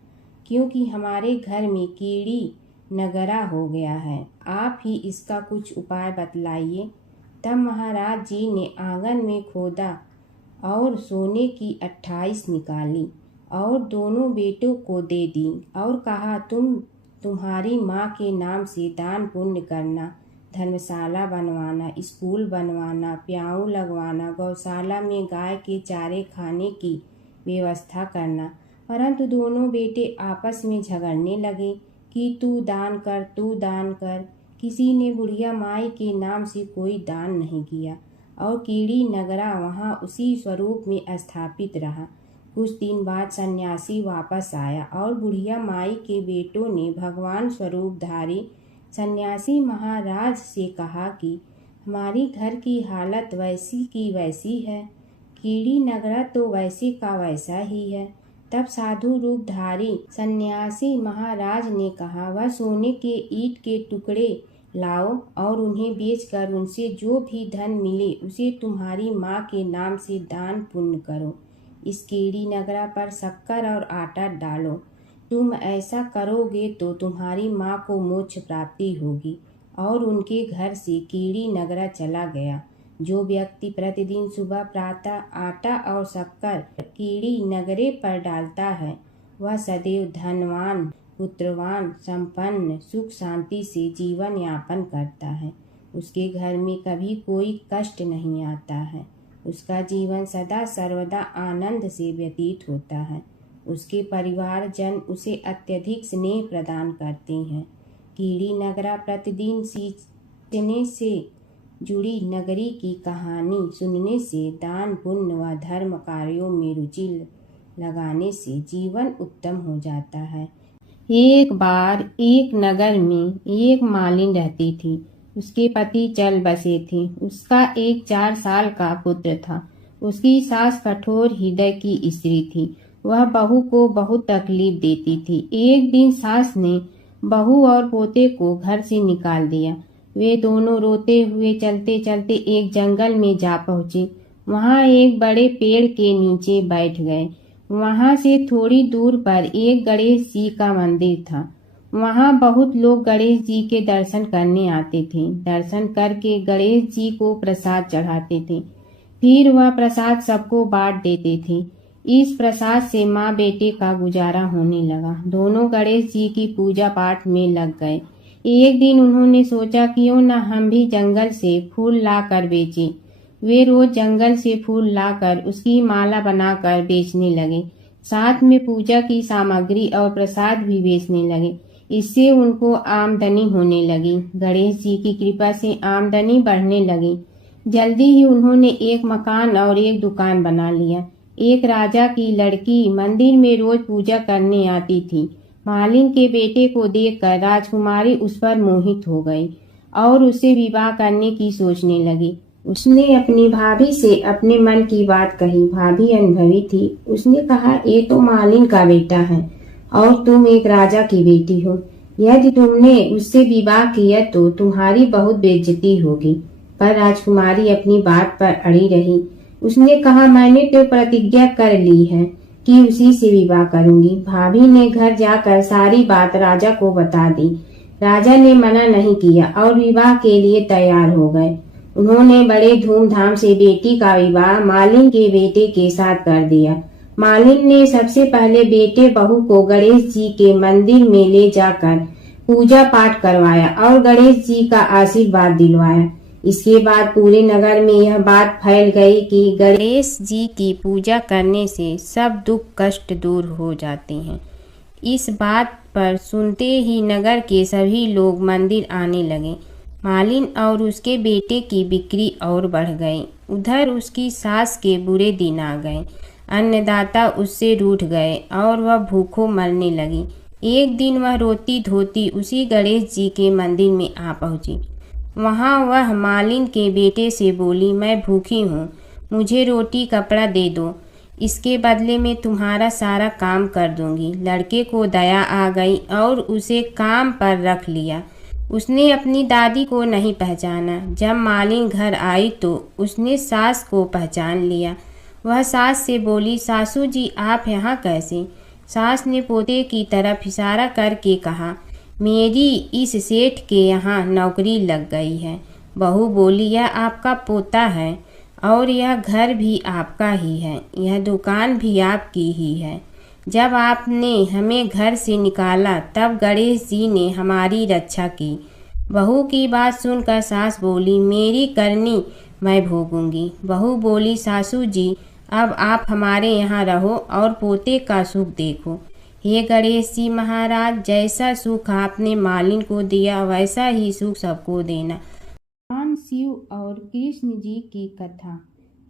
क्योंकि हमारे घर में कीड़ी नगरा हो गया है, आप ही इसका कुछ उपाय बतलाइए। तब महाराज जी ने आंगन में खोदा और सोने की 28 निकाली और दोनों बेटों को दे दी और कहा, तुम्हारी माँ के नाम से दान पुण्य करना, धर्मशाला बनवाना, स्कूल बनवाना, प्याऊ लगवाना, गौशाला में गाय के चारे खाने की व्यवस्था करना। परंतु दोनों बेटे आपस में झगड़ने लगे कि तू दान कर, तू दान कर। किसी ने बुढ़िया माई के नाम से कोई दान नहीं किया और कीड़ी नगरा वहाँ उसी स्वरूप में स्थापित रहा। कुछ दिन बाद सन्यासी वापस आया और बुढ़िया माई के बेटों ने भगवान स्वरूपधारी सन्यासी महाराज से कहा कि हमारी घर की हालत वैसी की वैसी है, कीड़ी नगरा तो वैसे का वैसा ही है। तब साधु रूपधारी सन्यासी महाराज ने कहा, वह सोने के ईंट के टुकड़े लाओ और उन्हें बेचकर उनसे जो भी धन मिले उसे तुम्हारी माँ के नाम से दान पुण्य करो। इस कीड़ी नगरा पर शक्कर और आटा डालो। तुम ऐसा करोगे तो तुम्हारी माँ को मोक्ष प्राप्ति होगी। और उनके घर से कीड़ी नगरा चला गया। जो व्यक्ति प्रतिदिन सुबह प्रातः आटा और शक्कर कीड़ी नगरे पर डालता है, वह सदैव धनवान, पुत्रवान, संपन्न, सुख शांति से जीवन यापन करता है। उसके घर में कभी कोई कष्ट नहीं आता है। उसका जीवन सदा सर्वदा आनंद से व्यतीत होता है। उसके परिवारजन उसे अत्यधिक स्नेह प्रदान करते हैं। कीड़ी नगरा प्रतिदिन बचने से जुड़ी नगरी की कहानी सुनने से, दान पुण्य व धर्म कार्यों में रुचि लगाने से जीवन उत्तम हो जाता है। एक बार एक नगर में एक मालिन रहती थी। उसके पति चल बसे थे। उसका एक 4 साल का पुत्र था। उसकी सास कठोर हृदय की स्त्री थी। वह बहू को बहुत तकलीफ देती थी। एक दिन सास ने बहू और पोते को घर से निकाल दिया। वे दोनों रोते हुए चलते चलते एक जंगल में जा पहुंचे। वहां एक बड़े पेड़ के नीचे बैठ गए। वहां से थोड़ी दूर पर एक गणेश जी का मंदिर था। वहां बहुत लोग गणेश जी के दर्शन करने आते थे। दर्शन करके गणेश जी को प्रसाद चढ़ाते थे। फिर वह प्रसाद सबको बांट देते थे। इस प्रसाद से माँ बेटे का गुजारा होने लगा। दोनों गणेश जी की पूजा पाठ में लग गए। एक दिन उन्होंने सोचा क्यों न हम भी जंगल से फूल ला कर बेचें। वे रोज जंगल से फूल लाकर उसकी माला बनाकर बेचने लगे। साथ में पूजा की सामग्री और प्रसाद भी बेचने लगे। इससे उनको आमदनी होने लगी। गणेश जी की कृपा से आमदनी बढ़ने लगी। जल्दी ही उन्होंने एक मकान और एक दुकान बना लिया। एक राजा की लड़की मंदिर में रोज पूजा करने आती थी। मालिन के बेटे को देखकर राजकुमारी उस पर मोहित हो गई और उससे विवाह करने की सोचने लगी। उसने अपनी भाभी से अपने मन की बात कही। भाभी अनुभवी थी। उसने कहा, ये तो मालिन का बेटा है और तुम एक राजा की बेटी हो। यदि तुमने उससे विवाह किया तो तुम्हारी बहुत बेइज्जती होगी। पर राजकुमारी अपनी बात पर अड़ी रही। उसने कहा, मैंने तो प्रतिज्ञा कर ली है कि उसी से विवाह करूंगी। भाभी ने घर जाकर सारी बात राजा को बता दी। राजा ने मना नहीं किया और विवाह के लिए तैयार हो गए। उन्होंने बड़े धूमधाम से बेटी का विवाह मालिन के बेटे के साथ कर दिया। मालिन ने सबसे पहले बेटे बहू को गणेश जी के मंदिर में ले जाकर पूजा पाठ करवाया और गणेश जी का आशीर्वाद दिलवाया। इसके बाद पूरे नगर में यह बात फैल गई कि गणेश जी की पूजा करने से सब दुख कष्ट दूर हो जाते हैं। इस बात पर सुनते ही नगर के सभी लोग मंदिर आने लगे। मालिन और उसके बेटे की बिक्री और बढ़ गई। उधर उसकी सास के बुरे दिन आ गए। अन्नदाता उससे रूठ गए और वह भूखों मरने लगी। एक दिन वह रोती धोती उसी गणेश जी के मंदिर में आ पहुंची। वहां वह मालिन के बेटे से बोली, मैं भूखी हूँ, मुझे रोटी कपड़ा दे दो, इसके बदले में तुम्हारा सारा काम कर दूंगी। लड़के को दया आ गई और उसे काम पर रख लिया। उसने अपनी दादी को नहीं पहचाना। जब मालिन घर आई तो उसने सास को पहचान लिया। वह सास से बोली, सासू जी आप यहाँ कैसे? सास ने पोते की तरफ इशारा करके कहा, मेरी इस सेठ के यहाँ नौकरी लग गई है। बहू बोली, यह आपका पोता है और यह घर भी आपका ही है, यह दुकान भी आपकी ही है। जब आपने हमें घर से निकाला तब गणेश जी ने हमारी रक्षा की। बहू की बात सुनकर सास बोली, मेरी करनी मैं भोगूंगी। बहू बोली, सासू जी अब आप हमारे यहाँ रहो और पोते का सुख देखो। हे गणेश जी महाराज, जैसा सुख आपने मालिन को दिया वैसा ही सुख सबको देना। भगवान शिव और कृष्ण जी की कथा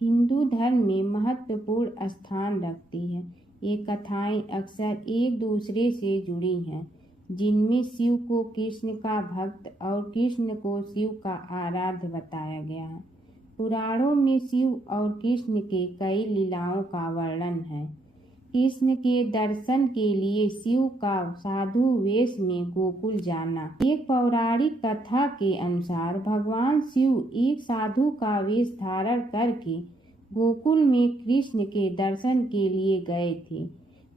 हिंदू धर्म में महत्वपूर्ण स्थान रखती है। ये कथाएं अक्सर एक दूसरे से जुड़ी हैं, जिनमें शिव को कृष्ण का भक्त और कृष्ण को शिव का आराध्य बताया गया है। पुराणों में शिव और कृष्ण के कई लीलाओं का वर्णन है। कृष्ण के दर्शन के लिए शिव का साधु वेश में गोकुल जाना। एक पौराणिक कथा के अनुसार भगवान शिव एक साधु का वेश धारण करके गोकुल में कृष्ण के दर्शन के लिए गए थे।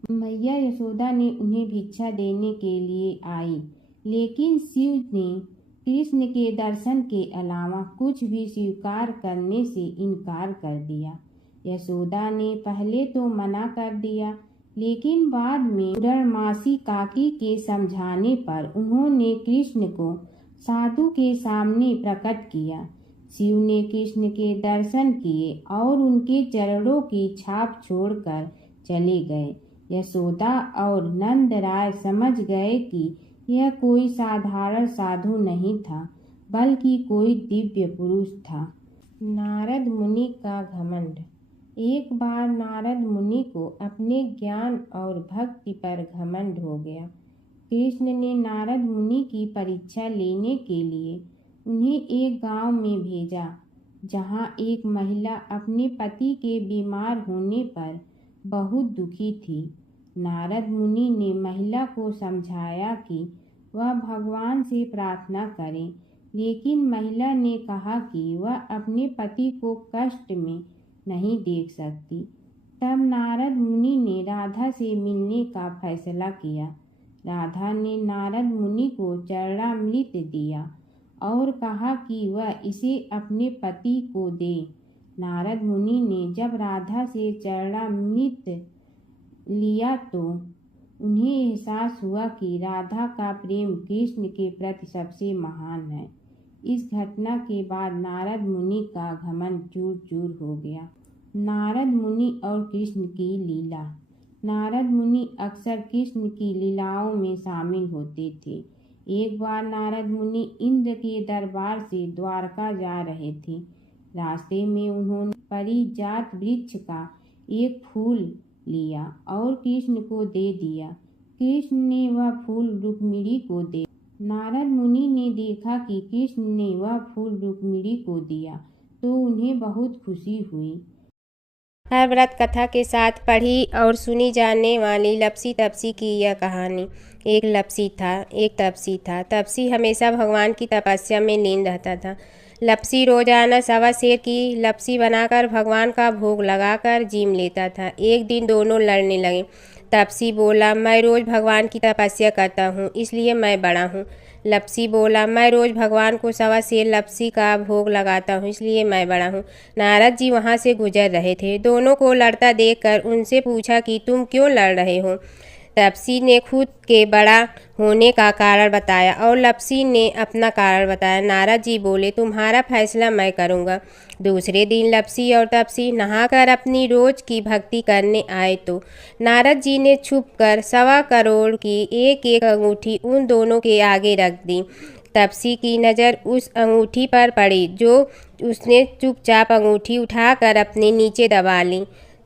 मैया यशोदा ने उन्हें भिक्षा देने के लिए आई, लेकिन शिव ने कृष्ण के दर्शन के अलावा कुछ भी स्वीकार करने से इनकार कर दिया। यशोदा ने पहले तो मना कर दिया, लेकिन बाद में पूर्णमासी काकी के समझाने पर उन्होंने कृष्ण को साधु के सामने प्रकट किया। शिव ने कृष्ण के दर्शन किए और उनके चरणों की छाप छोड़कर चले गए। यशोदा और नंद राय समझ गए कि यह कोई साधारण साधु नहीं था, बल्कि कोई दिव्य पुरुष था। नारद मुनि का घमंड। एक बार नारद मुनि को अपने ज्ञान और भक्ति पर घमंड हो गया। कृष्ण ने नारद मुनि की परीक्षा लेने के लिए उन्हें एक गांव में भेजा, जहां एक महिला अपने पति के बीमार होने पर बहुत दुखी थी। नारद मुनि ने महिला को समझाया कि वह भगवान से प्रार्थना करे, लेकिन महिला ने कहा कि वह अपने पति को कष्ट में नहीं देख सकती। तब नारद मुनि ने राधा से मिलने का फैसला किया। राधा ने नारद मुनि को चरणामृत दिया और कहा कि वह इसे अपने पति को दे। नारद मुनि ने जब राधा से चरणामृत लिया तो उन्हें एहसास हुआ कि राधा का प्रेम कृष्ण के प्रति सबसे महान है। इस घटना के बाद नारद मुनि का घमंड चूर चूर हो गया। नारद मुनि और कृष्ण की लीला। नारद मुनि अक्सर कृष्ण की लीलाओं में शामिल होते थे। एक बार नारद मुनि इंद्र के दरबार से द्वारका जा रहे थे। रास्ते में उन्होंने पारिजात वृक्ष का एक फूल लिया और कृष्ण को दे दिया। कृष्ण ने वह फूल रुक्मिणी को दे। नारद मुनि ने देखा कि कृष्ण ने वह फूल रुक्मिणी को दिया तो उन्हें बहुत खुशी हुई। हर व्रत कथा के साथ पढ़ी और सुनी जाने वाली लपसी तपसी की यह कहानी। एक लपसी था, एक तपसी था। तपसी हमेशा भगवान की तपस्या में लीन रहता था। लपसी रोजाना सवा सेर की लपसी बनाकर भगवान का भोग लगाकर जीम लेता था। एक दिन दोनों लड़ने लगे। तपसी बोला, मैं रोज़ भगवान की तपस्या करता हूँ, इसलिए मैं बड़ा हूँ। लपसी बोला, मैं रोज़ भगवान को सवा सेर लपसी का भोग लगाता हूँ, इसलिए मैं बड़ा हूँ। नारद जी वहाँ से गुजर रहे थे। दोनों को लड़ता देखकर उनसे पूछा कि तुम क्यों लड़ रहे हो। तपसी ने खुद के बड़ा होने का कारण बताया और लपसी ने अपना कारण बताया। नारद जी बोले, तुम्हारा फैसला मैं करूँगा। दूसरे दिन लपसी और तपसी नहाकर अपनी रोज की भक्ति करने आए तो नारद जी ने छुपकर 1.25 करोड़ की एक एक अंगूठी उन दोनों के आगे रख दी। तपसी की नज़र उस अंगूठी पर पड़ी जो उसने चुपचाप अंगूठी उठाकर अपने नीचे दबा ली।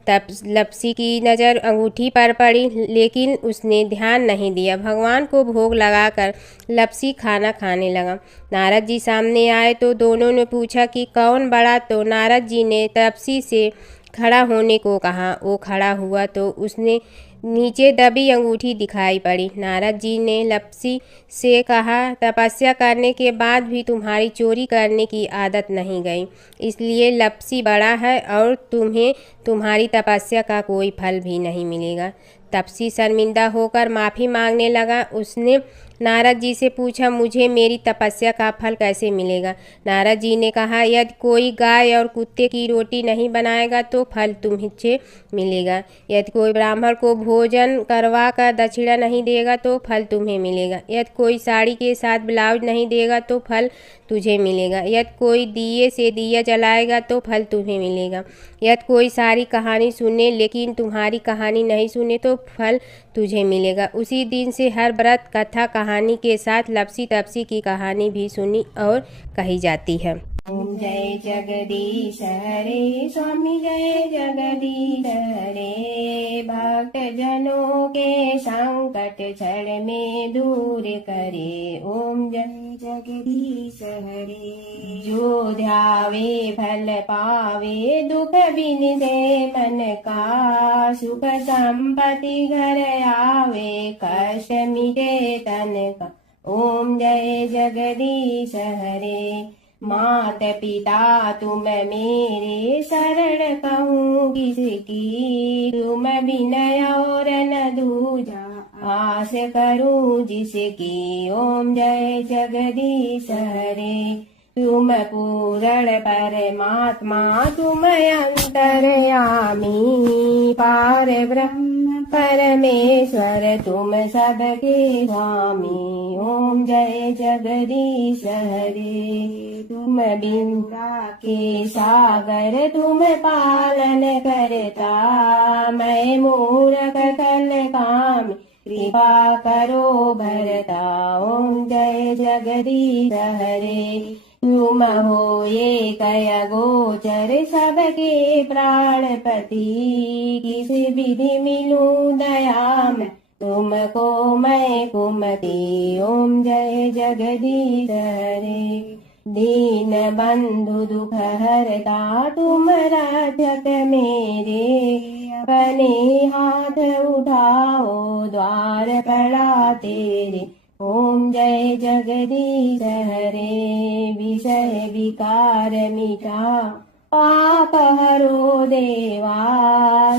तब लपसी की नज़र अंगूठी पर पड़ी, लेकिन उसने ध्यान नहीं दिया। भगवान को भोग लगाकर लपसी खाना खाने लगा। नारद जी सामने आए तो दोनों ने पूछा कि कौन बड़ा, तो नारद जी ने तपसी से खड़ा होने को कहा। वो खड़ा हुआ तो उसने नीचे दबी अंगूठी दिखाई पड़ी। नारद जी ने लपसी से कहा, तपस्या करने के बाद भी तुम्हारी चोरी करने की आदत नहीं गई, इसलिए लपसी बड़ा है और तुम्हें तुम्हारी तपस्या का कोई फल भी नहीं मिलेगा। तपसी शर्मिंदा होकर माफ़ी मांगने लगा। उसने नारद जी से पूछा, मुझे मेरी तपस्या का फल कैसे मिलेगा। नारद जी ने कहा, यदि कोई गाय और कुत्ते की रोटी नहीं बनाएगा तो फल तुम्हें मिलेगा। यदि कोई ब्राह्मण को भोजन करवा कर दक्षिणा नहीं देगा तो फल तुम्हें मिलेगा। यदि कोई साड़ी के साथ ब्लाउज नहीं देगा तो फल तुझे मिलेगा। यदि कोई दिए से दिया जलाएगा तो फल तुम्हें मिलेगा। यदि कोई सारी कहानी सुने लेकिन तुम्हारी कहानी नहीं सुने तो फल तुझे मिलेगा। उसी दिन से हर व्रत कथा कहानी के साथ लपसी तपसी की कहानी भी सुनी और कही जाती है। ओम जय जगदीश हरे स्वामी जय जगदीश हरे। भक्त जनों के संकट क्षण में दूर करे। ओम जय जगदीश हरे। जो ध्यावे फल पावे, दुख बिन से मन का। सुख संपत्ति घर आवे, कष्ट मिटे तन का। ओम जय जगदीश हरे। मात पिता तुम मेरे, शरण कहूँ किसकी। तुम विनय और न दूजा, आस करूँ जिसकी। ओम जय जगदीश हरे। तुम पूर्ण परमात्मा, तुम अंतर्यामी। पार ब्रह्म परमेश्वर, तुम सबके स्वामी। ओम जय जगदीश हरे। तुम बिंदा के सागर, तुम पालन करता। मैं मूर्ख कल काम, कृपा करो भरता। ओम जय जगदीश हरे। तुम हो ये कय गोचर सबके प्राणपति। किस विधि मिलूं दया में तुमको मैं कुमति। ओम जय जगदीश हरे। दीन बंधु दुख हरता तुम रक्षक मेरे। अपने हाथ उठाओ द्वार पड़ा तेरे। ओम जय जगदीश हरे। विषय विकार मिटा पाप हरो देवा।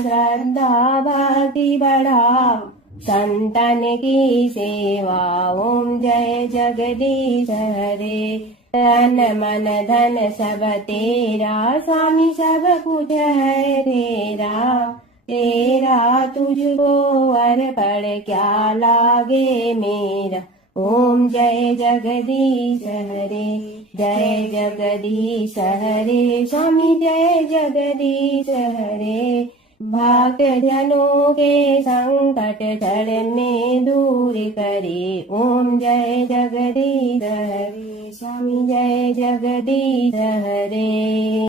श्रद्धा भक्ति बढ़ाओ संतन की सेवा। ओम जय जगदीश हरे। तन मन धन सब तेरा स्वामी सब कुछ है तेरा। तेरा तुझको अर्पण क्या लागे मेरा। ओम जय जगदीश हरे। जय जगदीश हरे। स्वामी जय जगदीश हरे। भक्त जनों के संकट क्षण में दूर करे। ओम जय जगदीश हरे। स्वामी जय जगदीश हरे।